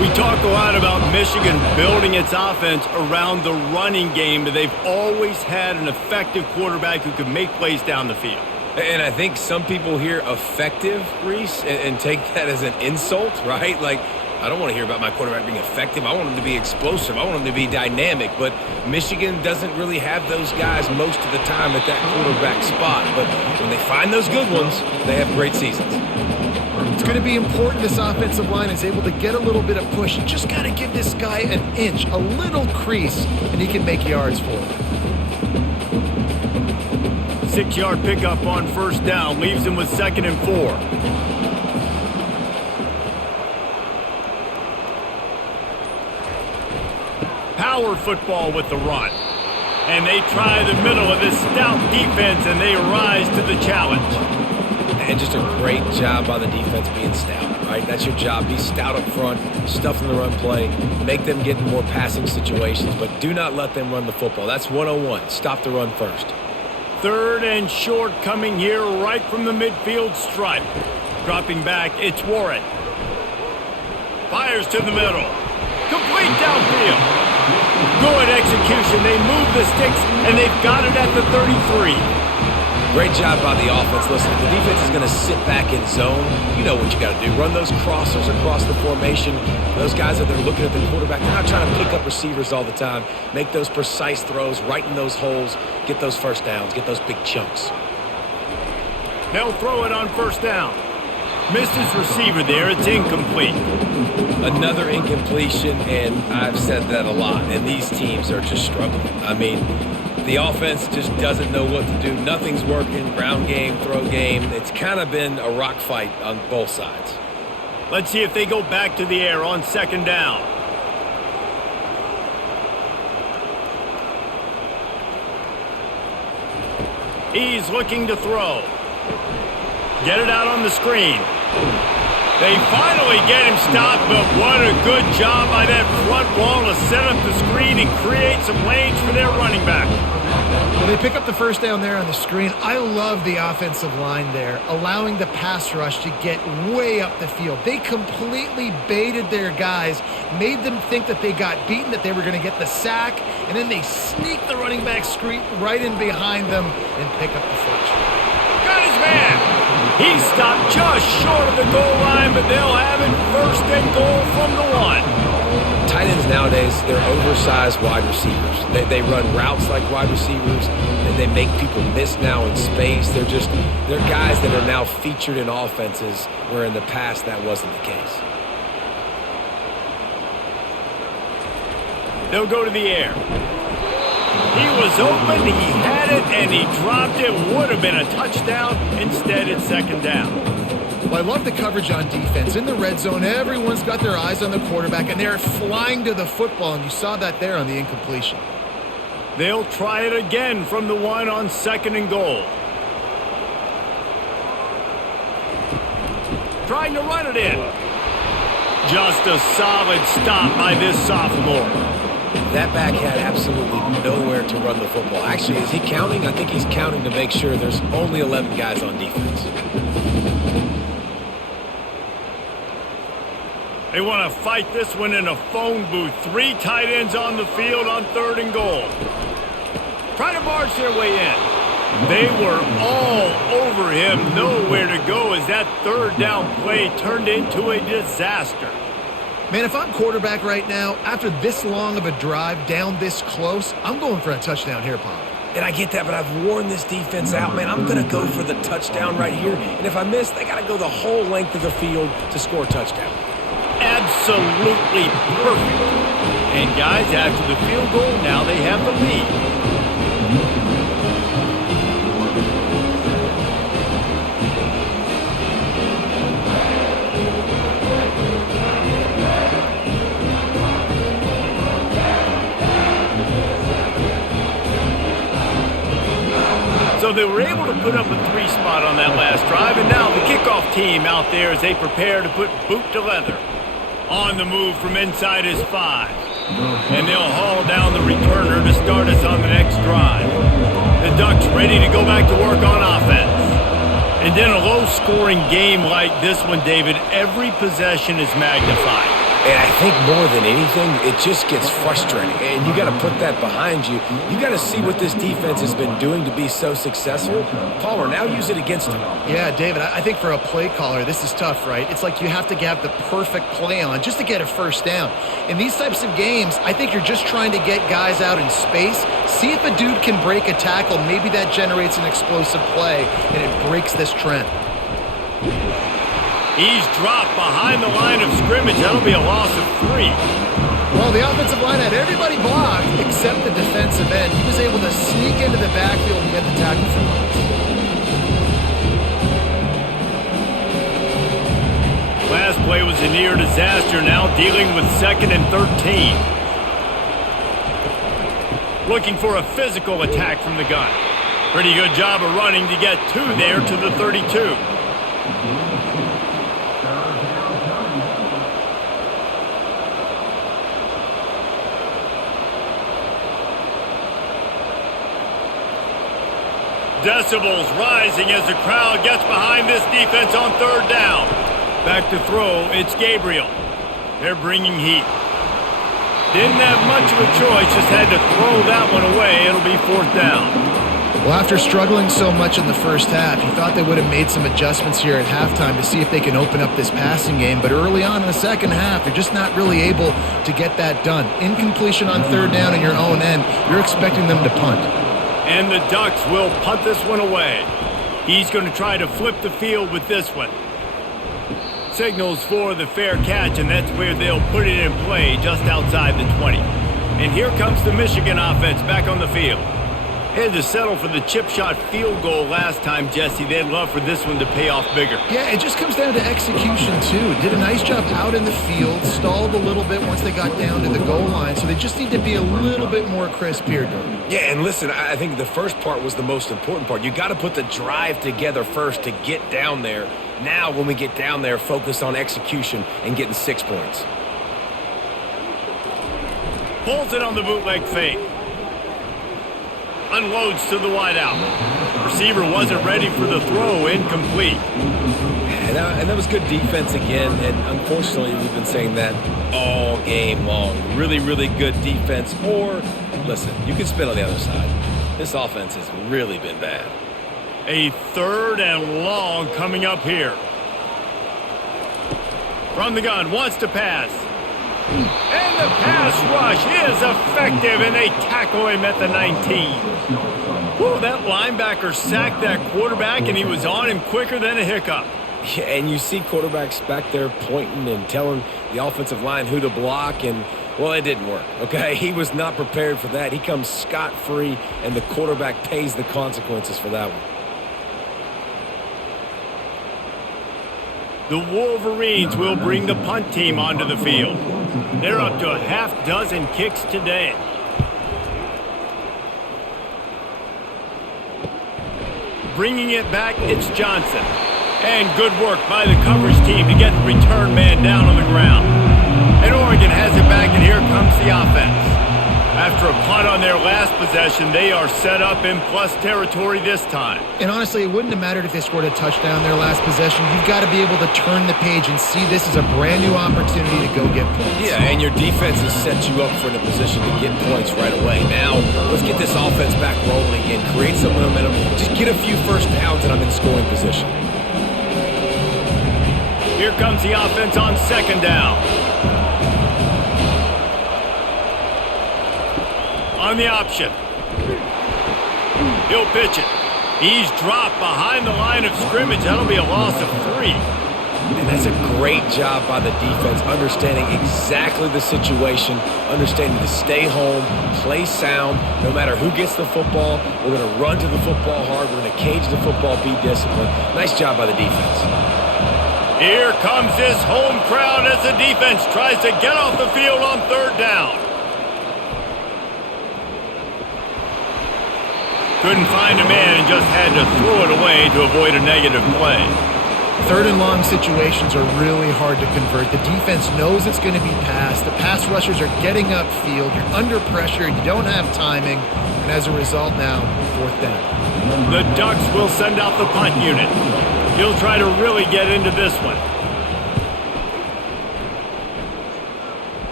We talk a lot about Michigan building its offense around the running game, but they've always had an effective quarterback who could make plays down the field. And I think some people hear effective, Reese, and take that as an insult, right? Like, I don't want to hear about my quarterback being effective. I want him to be explosive. I want him to be dynamic. But Michigan doesn't really have those guys most of the time at that quarterback spot. But when they find those good ones, they have great seasons. It's going to be important this offensive line is able to get a little bit of push. You just got to give this guy an inch, a little crease, and he can make yards for it. 6-yard pickup on first down leaves him with 2nd and 4. Power football with the run. And they try the middle of this stout defense, and they rise to the challenge. And just a great job by the defense being stout, right? That's your job. Be stout up front, stuff in the run play, make them get in more passing situations, but do not let them run the football. That's 101. Stop the run first. 3rd and short coming here right from the midfield stripe. Dropping back, it's Warren. Fires to the middle. Complete downfield. Good execution. They move the sticks, and they've got it at the 33. Great job by the offense. Listen, if the defense is going to sit back in zone, you know what you got to do. Run those crossers across the formation. Those guys that they're looking at the quarterback, they're not trying to pick up receivers all the time. Make those precise throws right in those holes. Get those first downs. Get those big chunks. They'll throw it on first down. Missed his receiver there. It's incomplete. Another incompletion, and I've said that a lot, and these teams are just struggling. I mean, the offense just doesn't know what to do. Nothing's working. Ground game, throw game. It's kind of been a rock fight on both sides. Let's see if they go back to the air on 2nd down. He's looking to throw. Get it out on the screen. They finally get him stopped, but what a good job by that front wall to set up the screen and create some lanes for their running back. Well, they pick up the first down there on the screen. I love the offensive line there, allowing the pass rush to get way up the field. They completely baited their guys, made them think that they got beaten, that they were going to get the sack, and then they sneak the running back screen right in behind them and pick up the first. Got his man. He stopped just short of the goal line, but they'll have it 1st and goal from the 1. Tight ends nowadays, they're oversized wide receivers. They run routes like wide receivers. They make people miss now in space. They're guys that are now featured in offenses where in the past that wasn't the case. They'll go to the air. He was open, he had it, and he dropped it. Would have been a touchdown. Instead, it's 2nd down. Well, I love the coverage on defense. In the red zone, everyone's got their eyes on the quarterback, and they're flying to the football, and you saw that there on the incompletion. They'll try it again from the 1 on 2nd and goal. Trying to run it in. Just a solid stop by this sophomore. That back had absolutely nowhere to run the football. Actually, is he counting? I think he's counting to make sure there's only 11 guys on defense. They want to fight this one in a phone booth. 3 tight ends on the field on 3rd and goal. Trying to barge their way in. They were all over him. Nowhere to go as that 3rd down play turned into a disaster. Man, if I'm quarterback right now, after this long of a drive down this close, I'm going for a touchdown here, Pop. And I get that, but I've worn this defense out, man. I'm going to go for the touchdown right here. And if I miss, they got to go the whole length of the field to score a touchdown. Absolutely perfect. And guys, after the field goal, now they have the lead. So they were able to put up a 3 spot on that last drive, and now the kickoff team out there as they prepare to put boot to leather. On the move from inside his 5. And they'll haul down the returner to start us on the next drive. The Ducks ready to go back to work on offense. And in a low-scoring game like this one, David, every possession is magnified. And I think more than anything, it just gets frustrating. And you got to put that behind you. You got to see what this defense has been doing to be so successful. Palmer, now use it against him. Yeah, David, I think for a play caller, this is tough, right? It's like you have to have the perfect play on just to get a first down. In these types of games, I think you're just trying to get guys out in space, see if a dude can break a tackle. Maybe that generates an explosive play, and it breaks this trend. He's dropped behind the line of scrimmage. That'll be a loss of 3. Well, the offensive line had everybody blocked except the defensive end. He was able to sneak into the backfield and get the tackle for once. Last play was a near disaster, now dealing with 2nd and 13. Looking for a physical attack from the gun. Pretty good job of running to get 2 there to the 32. Decibels rising as the crowd gets behind this defense on 3rd down. Back to throw, it's Gabriel. They're bringing heat. Didn't have much of a choice, just had to throw that one away. It'll be 4th down. Well, after struggling so much in the first half, you thought they would have made some adjustments here at halftime to see if they can open up this passing game. But early on in the second half, they're just not really able to get that done. Incompletion on 3rd down in your own end, you're expecting them to punt. And the Ducks will punt this one away. He's going to try to flip the field with this one. Signals for the fair catch, and that's where they'll put it in play just outside the 20. And here comes the Michigan offense back on the field. Had to settle for the chip shot field goal last time, Jesse. They'd love for this one to pay off bigger. Yeah, it just comes down to execution, too. Did a nice job out in the field, stalled a little bit once they got down to the goal line, so they just need to be a little bit more crisp here, Jordan. Yeah, and listen, I think the first part was the most important part. You got to put the drive together first to get down there. Now, when we get down there, focus on execution and getting 6 points. Pulls it on the bootleg fake. Unloads to the wideout. Receiver wasn't ready for the throw, incomplete. And that was good defense again, and unfortunately we've been saying that all game long. Really, really good defense. Or, listen, you can spin on the other side. This offense has really been bad. A 3rd and long coming up here. From the gun, wants to pass. And the pass rush is effective, and they tackle him at the 19. Whoa, that linebacker sacked that quarterback, and he was on him quicker than a hiccup. Yeah, and you see quarterbacks back there pointing and telling the offensive line who to block, and, well, it didn't work, okay? He was not prepared for that. He comes scot-free, and the quarterback pays the consequences for that one. The Wolverines will bring the punt team onto the field. They're up to a half-dozen kicks today. Bringing it back, it's Johnson. And good work by the coverage team to get the return man down on the ground. And Oregon has it back, and here comes the offense. After a punt on their last possession, they are set up in plus territory this time. And honestly, it wouldn't have mattered if they scored a touchdown their last possession. You've got to be able to turn the page and see this as a brand new opportunity to go get points. Yeah, and your defense has set you up for the position to get points right away. Now, let's get this offense back rolling again, create some momentum, just get a few first downs and I'm in scoring position. Here comes the offense on second down. On the option. He'll pitch it. He's dropped behind the line of scrimmage. That'll be a loss of 3. And that's a great job by the defense, understanding exactly the situation, understanding to stay home, play sound. No matter who gets the football, we're going to run to the football hard. We're going to cage the football, be disciplined. Nice job by the defense. Here comes this home crowd as the defense tries to get off the field on third down. Couldn't find a man and just had to throw it away to avoid a negative play. Third and long situations are really hard to convert. The defense knows it's going to be passed. The pass rushers are getting upfield. You're under pressure. You don't have timing. And as a result now, fourth down. The Ducks will send out the punt unit. He'll try to really get into this one.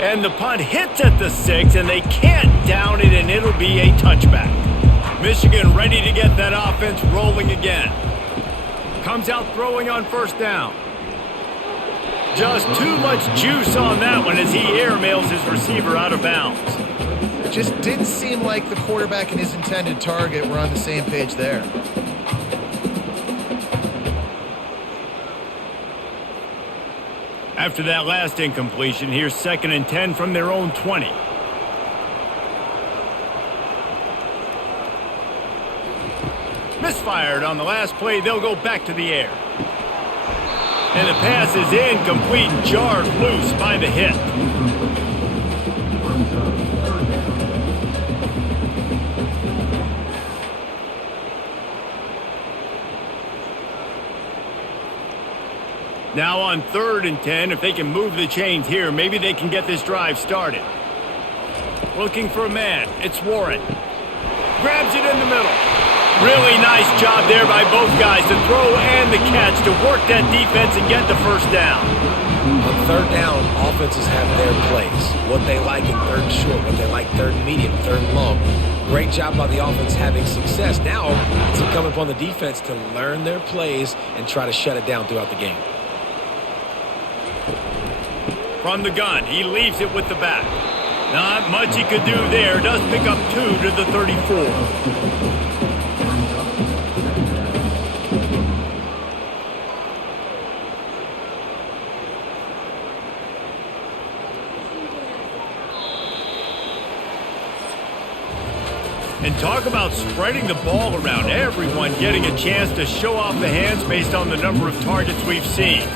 And the punt hits at the 6, and they can't down it, and it'll be a touchback. Michigan ready to get that offense rolling again. Comes out throwing on first down. Just too much juice on that one as he airmails his receiver out of bounds. It just didn't seem like the quarterback and his intended target were on the same page there. After that last incompletion, here's 2nd and 10 from their own 20. Misfired on the last play. They'll go back to the air. And the pass is incomplete, jarred loose by the hit. Now on 3rd and 10, if they can move the chains here, maybe they can get this drive started. Looking for a man. It's Warren. Grabs it in the middle. Really nice job there by both guys to throw and the catch to work that defense and get the first down. On third down, offenses have their plays. What they like in third and short, what they like third and medium, third and long. Great job by the offense having success. Now it's incumbent upon the defense to learn their plays and try to shut it down throughout the game. From the gun, he leaves it with the back. Not much he could do there. Does pick up 2 to the 34. And talk about spreading the ball around. Everyone getting a chance to show off the hands based on the number of targets we've seen.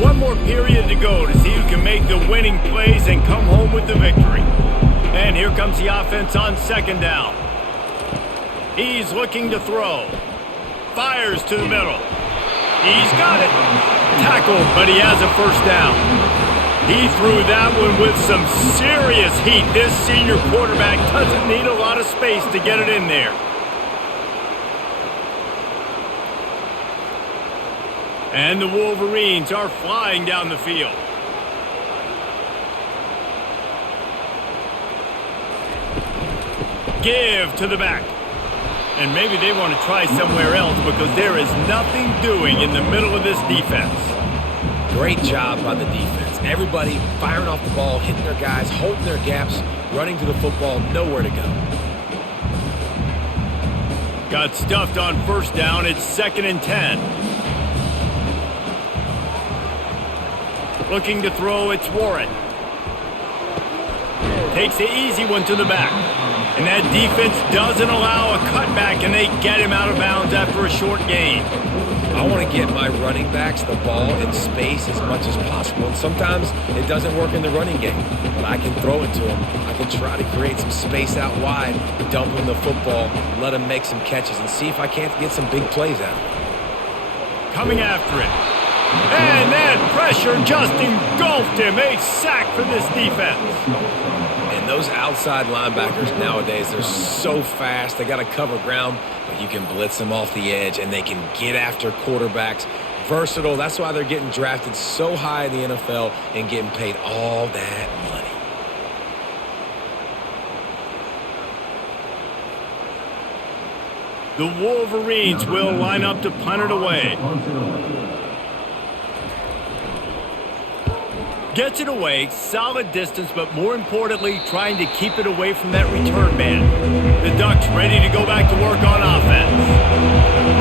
One more period to go to see who can make the winning plays and come home with the victory. And here comes the offense on 2nd down. He's looking to throw. Fires to the middle. He's got it. Tackled, but he has a first down. He threw that one with some serious heat. This senior quarterback doesn't need a lot of space to get it in there. And the Wolverines are flying down the field. Give to the back. And maybe they want to try somewhere else because there is nothing doing in the middle of this defense. Great job by the defense. Everybody firing off the ball, hitting their guys, holding their gaps, running to the football, nowhere to go. Got stuffed on first down. It's 2nd and 10. Looking to throw, it's Warren. Takes the easy one to the back. And that defense doesn't allow a cutback, and they get him out of bounds after a short gain. I want to get my running backs the ball in space as much as possible. And sometimes it doesn't work in the running game, but I can throw it to them. I can try to create some space out wide, dump them the football, let them make some catches, and see if I can't get some big plays out of it. coming after him. And that pressure just engulfed him. A sack for this defense. And those outside linebackers nowadays, they're so fast. They got to cover ground, but you can blitz them off the edge, and they can get after quarterbacks. Versatile. That's why they're getting drafted so high in the NFL and getting paid all that money. The Wolverines will line up to punt it away. Gets it away, solid distance, but more importantly, trying to keep it away from that return man. The Ducks ready to go back to work on offense.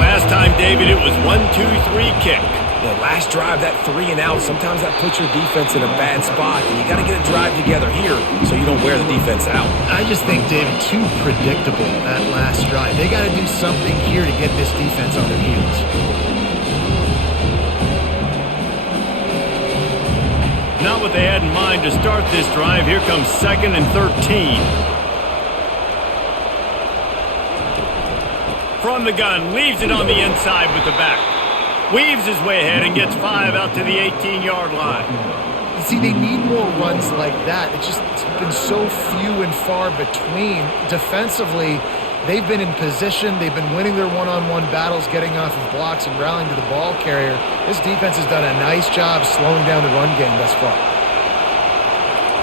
Last time, David, it was 1-2-3 kick. The last drive, that 3 and out, sometimes that puts your defense in a bad spot, and you got to get a drive together here so you don't wear the defense out. I just think, David, too predictable that last drive. They got to do something here to get this defense on their heels. Not what they had in mind to start this drive. Here comes 2nd and 13. From the gun, leaves it on the inside with the back. Weaves his way ahead and gets 5 out to the 18-yard line. You see, they need more runs like that. It's been so few and far between. Defensively, they've been in position. They've been winning their one-on-one battles, getting off of blocks and rallying to the ball carrier. This defense has done a nice job slowing down the run game thus far.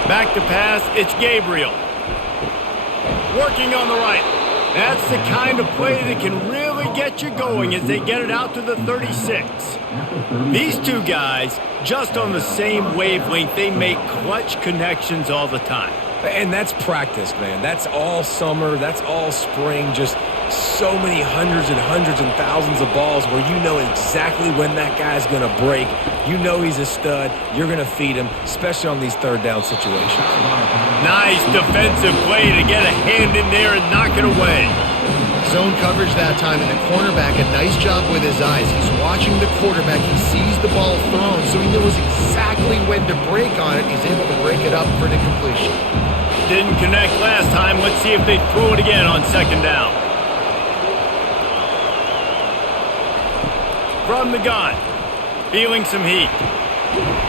Back to pass, it's Gabriel. Working on the right. That's the kind of play that can really get you going as they get it out to the 36. These two guys, just on the same wavelength, they make clutch connections all the time. And that's practice, man. That's all summer. That's all spring. Just so many hundreds and thousands of balls where you know exactly when that guy's going to break. You know he's a stud. You're going to feed him, especially on these third down situations. Nice defensive play to get a hand in there and knock it away. Zone coverage that time, and the cornerback, a nice job with his eyes. He's watching the quarterback. He sees the ball thrown, so he knows exactly when to break on it. He's able to break it up for an incompletion. Didn't connect last time. Let's see if they throw it again on 2nd down. From the gun. Feeling some heat.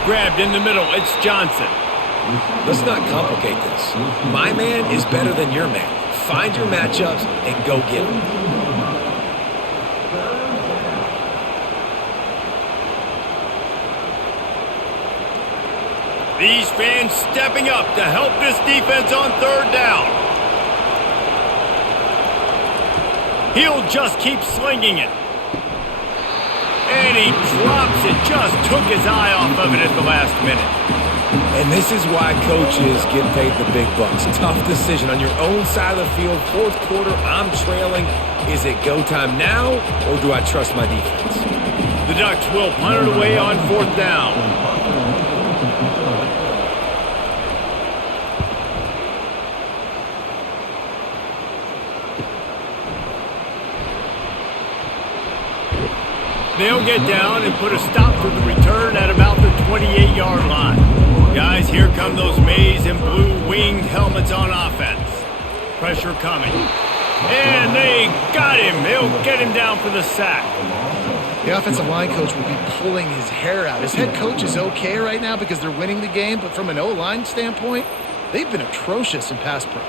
Grabbed in the middle. It's Johnson. Let's not complicate this. My man is better than your man. Find your matchups and go get them. These fans stepping up to help this defense on 3rd down. He'll just keep slinging it. And he drops it. Just took his eye off of it at the last minute. And this is why coaches get paid the big bucks. Tough decision on your own side of the field. 4th quarter, I'm trailing. Is it go time now, or do I trust my defense? The Ducks will punt it away on 4th down. They'll get down and put a stop to the return at about the 28-yard line. Guys, here come those maize and blue winged helmets on offense. Pressure coming. And they got him. They'll get him down for the sack. The offensive line coach will be pulling his hair out. His head coach is okay right now because they're winning the game, but from an O-line standpoint, they've been atrocious in pass pro.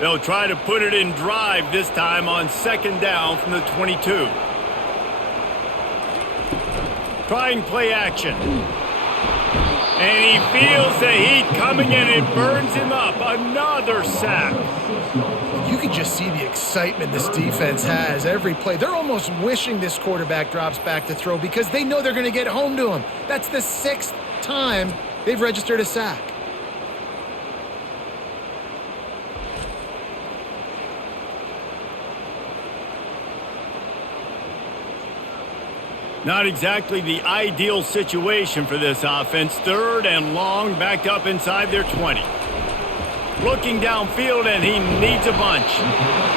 They'll try to put it in drive this time on 2nd down from the 22. Trying play action. And he feels the heat coming and it burns him up. Another sack. You can just see the excitement this defense has every play. They're almost wishing this quarterback drops back to throw because they know they're going to get home to him. That's the 6th time they've registered a sack. Not exactly the ideal situation for this offense. 3rd and long, backed up inside their 20. Looking downfield, and he needs a bunch.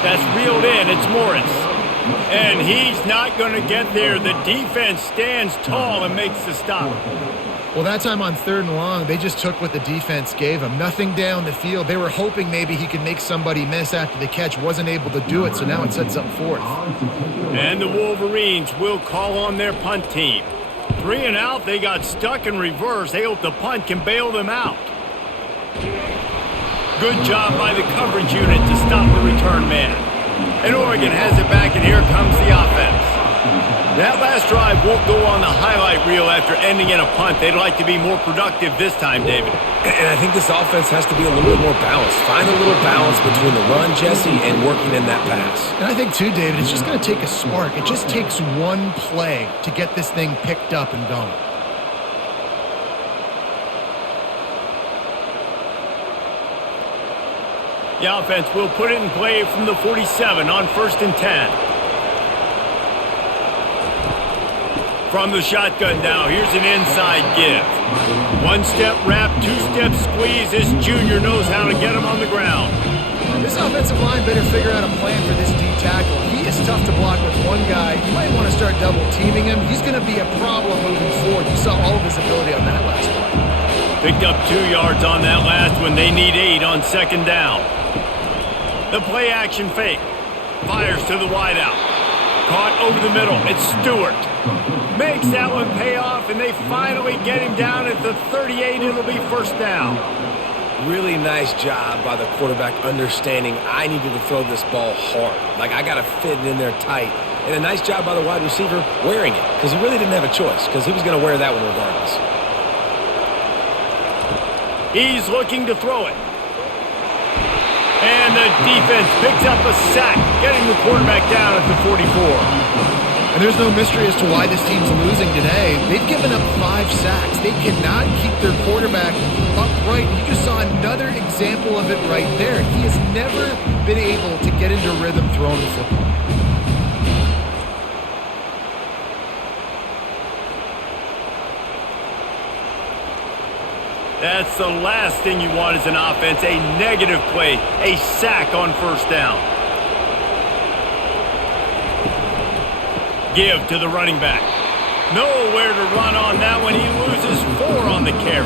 That's reeled in. It's Morris. And he's not going to get there. The defense stands tall and makes the stop. Well, that time on 3rd and long, they just took what the defense gave him. Nothing down the field. They were hoping maybe he could make somebody miss after the catch. Wasn't able to do it, so now it sets up 4th. And the Wolverines will call on their punt team. 3 and out, they got stuck in reverse. They hope the punt can bail them out. Good job by the coverage unit to stop the return man. And Oregon has it back, and here comes the offense. That last drive won't go on the highlight reel after ending in a punt. They'd like to be more productive this time, David. And I think this offense has to be a little bit more balanced. Find a little balance between the run, Jesse, and working in that pass. And I think, too, David, it's just going to take a spark. It just takes one play to get this thing picked up and going. The offense will put it in play from the 47 on 1st and 10. From the shotgun now, here's an inside give. 1-step wrap, 2-step squeeze. This junior knows how to get him on the ground. This offensive line better figure out a plan for this D tackle. He is tough to block with one guy. You might want to start double teaming him. He's going to be a problem moving forward. You saw all of his ability on that last play. Picked up 2 yards on that last one. They need 8 on 2nd down. The play action fake. Fires to the wideout. Caught over the middle. It's Stewart. Makes that one pay off, and they finally get him down at the 38. It'll be 1st down. Really nice job by the quarterback understanding I needed to throw this ball hard. Like, I got to fit it in there tight. And a nice job by the wide receiver wearing it, because he really didn't have a choice, because he was going to wear that one regardless. He's looking to throw it. And the defense picks up a sack, getting the quarterback down at the 44. And there's no mystery as to why this team's losing today. They've given up 5 sacks. They cannot keep their quarterback upright. You just saw another example of it right there. He has never been able to get into rhythm throwing the football. That's the last thing you want as an offense, a negative play, a sack on 1st down. Give to the running back. Nowhere to run on that one. He loses 4 on the carry.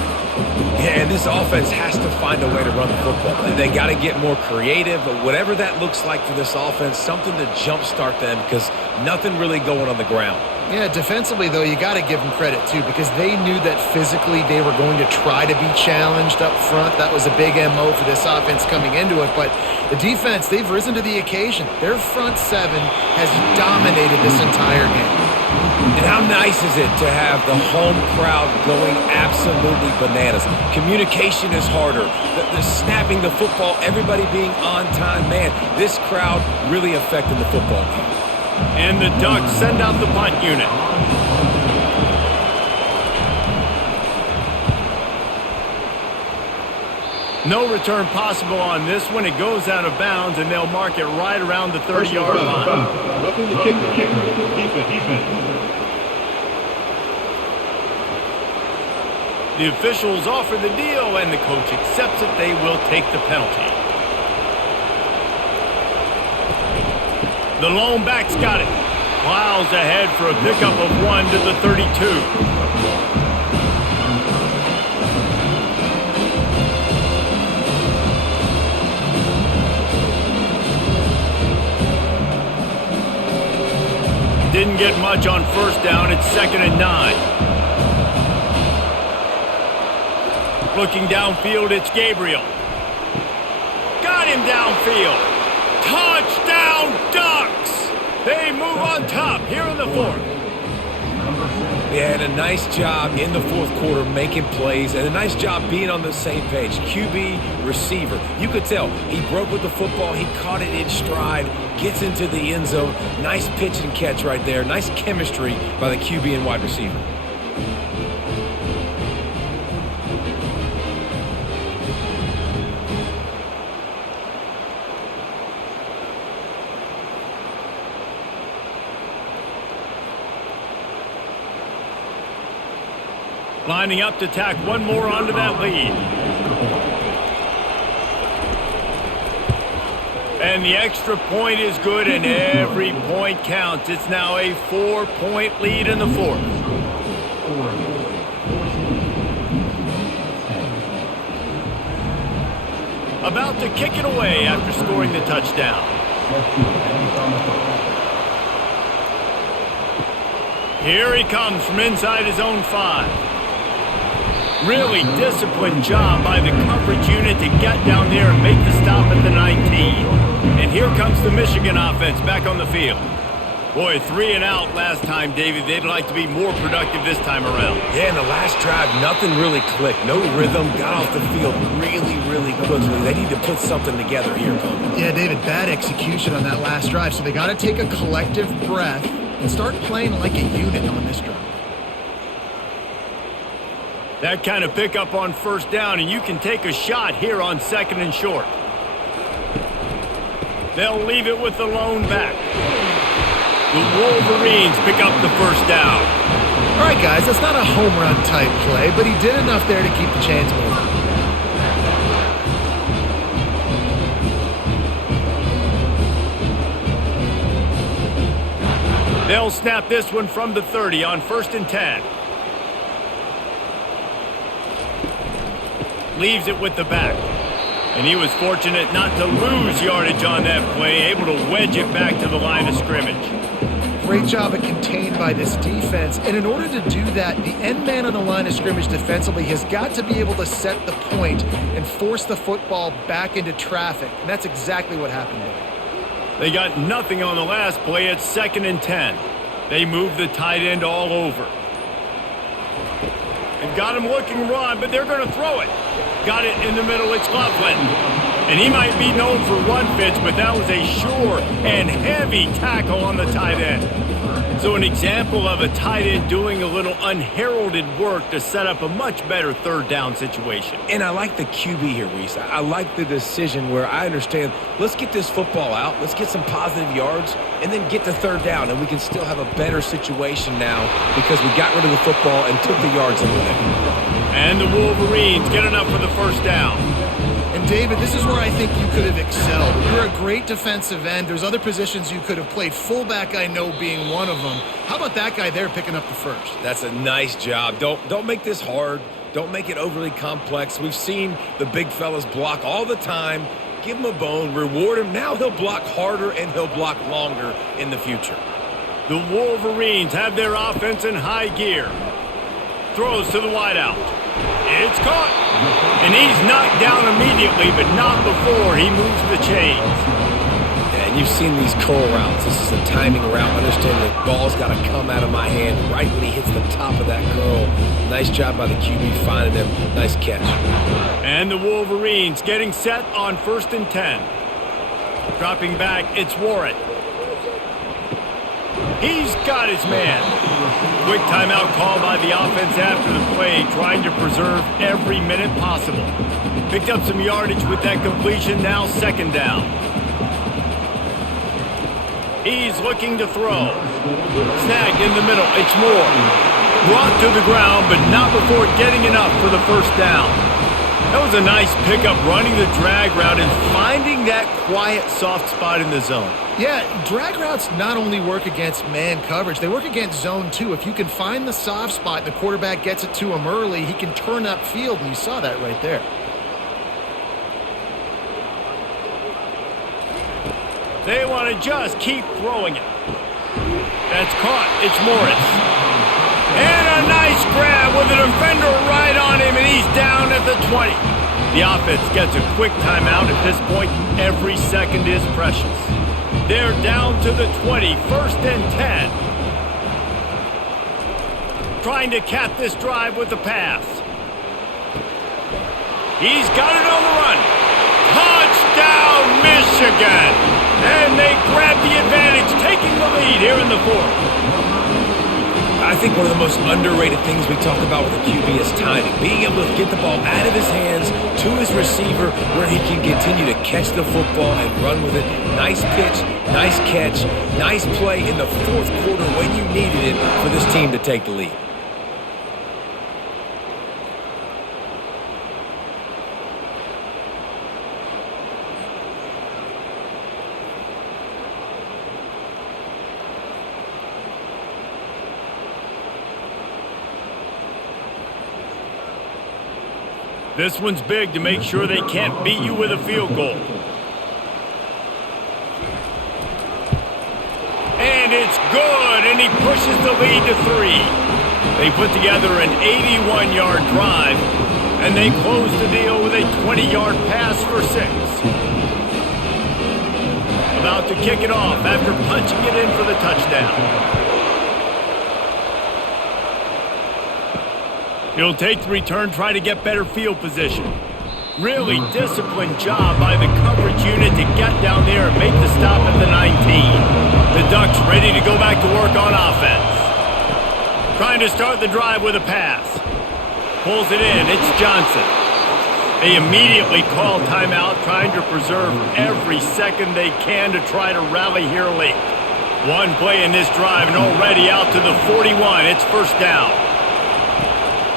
Yeah, and this offense has to find a way to run the football. They got to get more creative, but whatever that looks like for this offense, something to jumpstart them, because nothing really going on the ground. Yeah, defensively, though, you got to give them credit, too, because they knew that physically they were going to try to be challenged up front. That was a big MO for this offense coming into it. But the defense, they've risen to the occasion. Their front 7 has dominated this entire game. And how nice is it to have the home crowd going absolutely bananas? Communication is harder. The snapping the football, everybody being on time. Man, this crowd really affected the football game. And the Ducks send out the punt unit. No return possible on this one. It goes out of bounds, and they'll mark it right around the 30-yard line. Roughing the kicker. Defense. The officials offer the deal, and the coach accepts it. They will take the penalty. The lone back's got it. Plows ahead for a pickup of 1 to the 32. Didn't get much on 1st down. It's 2nd and 9. Looking downfield, it's Gabriel. Got him downfield. Touchdown, Ducks! They move on top here in the 4th. They had a nice job in the 4th quarter making plays, and a nice job being on the same page. QB, receiver. You could tell he broke with the football. He caught it in stride, gets into the end zone. Nice pitch and catch right there. Nice chemistry by the QB and wide receiver. Lining up to tack one more onto that lead. And the extra point is good, and every point counts. It's now a 4-point lead in the fourth. About to kick it away after scoring the touchdown. Here he comes from inside his own 5. Really disciplined job by the coverage unit to get down there and make the stop at the 19. And here comes the Michigan offense back on the field. Boy, 3 and out last time, David. They'd like to be more productive this time around. Yeah, in the last drive, nothing really clicked. No rhythm, got off the field really quickly. They need to put something together here. Yeah, David, bad execution on that last drive. So they got to take a collective breath and start playing like a unit on this drive. That kind of pickup on first down, and you can take a shot here on 2nd and short. They'll leave it with the lone back. The Wolverines pick up the first down. All right, guys, that's not a home run type play, but he did enough there to keep the chains moving. They'll snap this one from the 30 on 1st and 10. Leaves it with the back. And he was fortunate not to lose yardage on that play, able to wedge it back to the line of scrimmage. Great job at contained by this defense. And in order to do that, the end man on the line of scrimmage defensively has got to be able to set the point and force the football back into traffic. And that's exactly what happened there. They got nothing on the last play. It's 2nd and 10. They move the tight end all over. They've got him looking run, but they're going to throw it. Got it in the middle. It's Loveland. And he might be known for run fits, but that was a sure and heavy tackle on the tight end. So an example of a tight end doing a little unheralded work to set up a much better 3rd down situation. And I like the QB here, Reese. I like the decision where I understand, let's get this football out, let's get some positive yards, and then get to 3rd down, and we can still have a better situation now because we got rid of the football and took the yards away. And the Wolverines get enough for the first down. And David, this is where I think you could have excelled. You're a great defensive end. There's other positions you could have played. Fullback, I know, being one of them. How about that guy there picking up the first? That's a nice job. Don't make this hard. Don't make it overly complex. We've seen the big fellas block all the time. Give him a bone, reward him. Now he'll block harder and he'll block longer in the future. The Wolverines have their offense in high gear. Throws to the wideout. It's caught. And he's knocked down immediately, but not before he moves the chains. Yeah, and you've seen these curl routes. This is a timing route. Understand the ball's got to come out of my hand right when he hits the top of that curl. Nice job by the QB finding him. Nice catch. And the Wolverines getting set on 1st and 10. Dropping back, it's Warren. He's got his man. Quick timeout call by the offense after the play, trying to preserve every minute possible. Picked up some yardage with that completion, now 2nd down. He's looking to throw. Snagged in the middle, it's Moore. Brought to the ground, but not before getting enough for the first down. That was a nice pickup, running the drag route and finding that quiet, soft spot in the zone. Yeah, drag routes not only work against man coverage, they work against zone too. If you can find the soft spot and the quarterback gets it to him early, he can turn upfield, and you saw that right there. They want to just keep throwing it. That's caught. It's Morris. And a nice grab with a defender right on him, and he's down at the 20. The offense gets a quick timeout at this point. Every second is precious. They're down to the 20, 1st and 10. Trying to cap this drive with the pass. He's got it on the run. Touchdown, Michigan! And they grab the advantage, taking the lead here in the 4th. I think one of the most underrated things we talk about with a QB is timing. Being able to get the ball out of his hands to his receiver where he can continue to catch the football and run with it. Nice pitch, nice catch, nice play in the 4th quarter when you needed it for this team to take the lead. This one's big to make sure they can't beat you with a field goal. And it's good, and he pushes the lead to 3. They put together an 81-yard drive, and they close the deal with a 20-yard pass for 6. About to kick it off after punching it in for the touchdown. He'll take the return, try to get better field position. Really disciplined job by the coverage unit to get down there and make the stop at the 19. The Ducks ready to go back to work on offense. Trying to start the drive with a pass. Pulls it in. It's Johnson. They immediately call timeout, trying to preserve every second they can to try to rally here late. One play in this drive and already out to the 41. It's first down.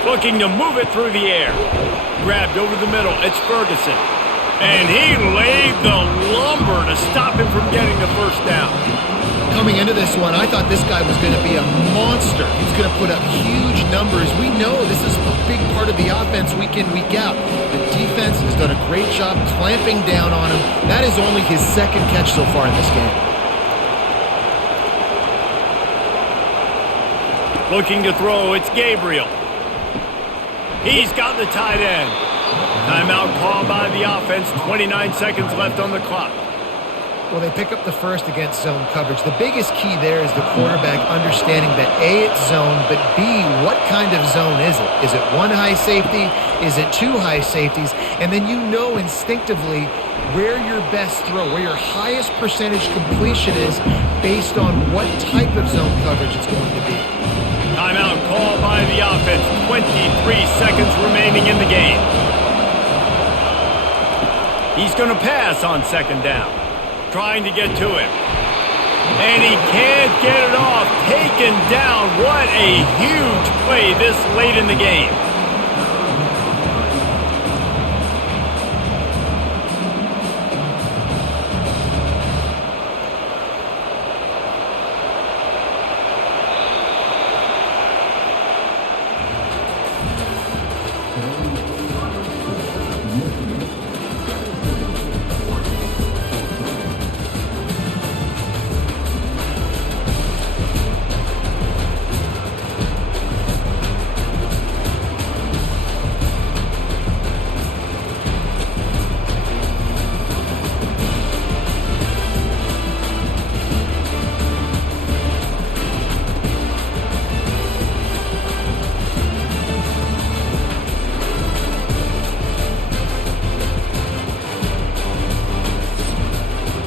Looking to move it through the air. Grabbed over the middle. It's Ferguson. And he laid the lumber to stop him from getting the first down. Coming into this one, I thought this guy was going to be a monster. He's going to put up huge numbers. We know this is a big part of the offense week in, week out. The defense has done a great job clamping down on him. That is only his second catch so far in this game. Looking to throw, it's Gabriel. He's got the tight end. Timeout called by the offense. 29 seconds left on the clock. Well, they pick up the first against zone coverage. The biggest key there is the quarterback understanding that A, it's zone, but B, what kind of zone is it? Is it one high safety? Is it two high safeties? And then you know instinctively where your best throw, where your highest percentage completion is based on what type of zone coverage it's going to be. Timeout called by the offense. 23 seconds remaining in the game. He's going to pass on second down. Trying to get to him. And he can't get it off. Taken down. What a huge play this late in the game.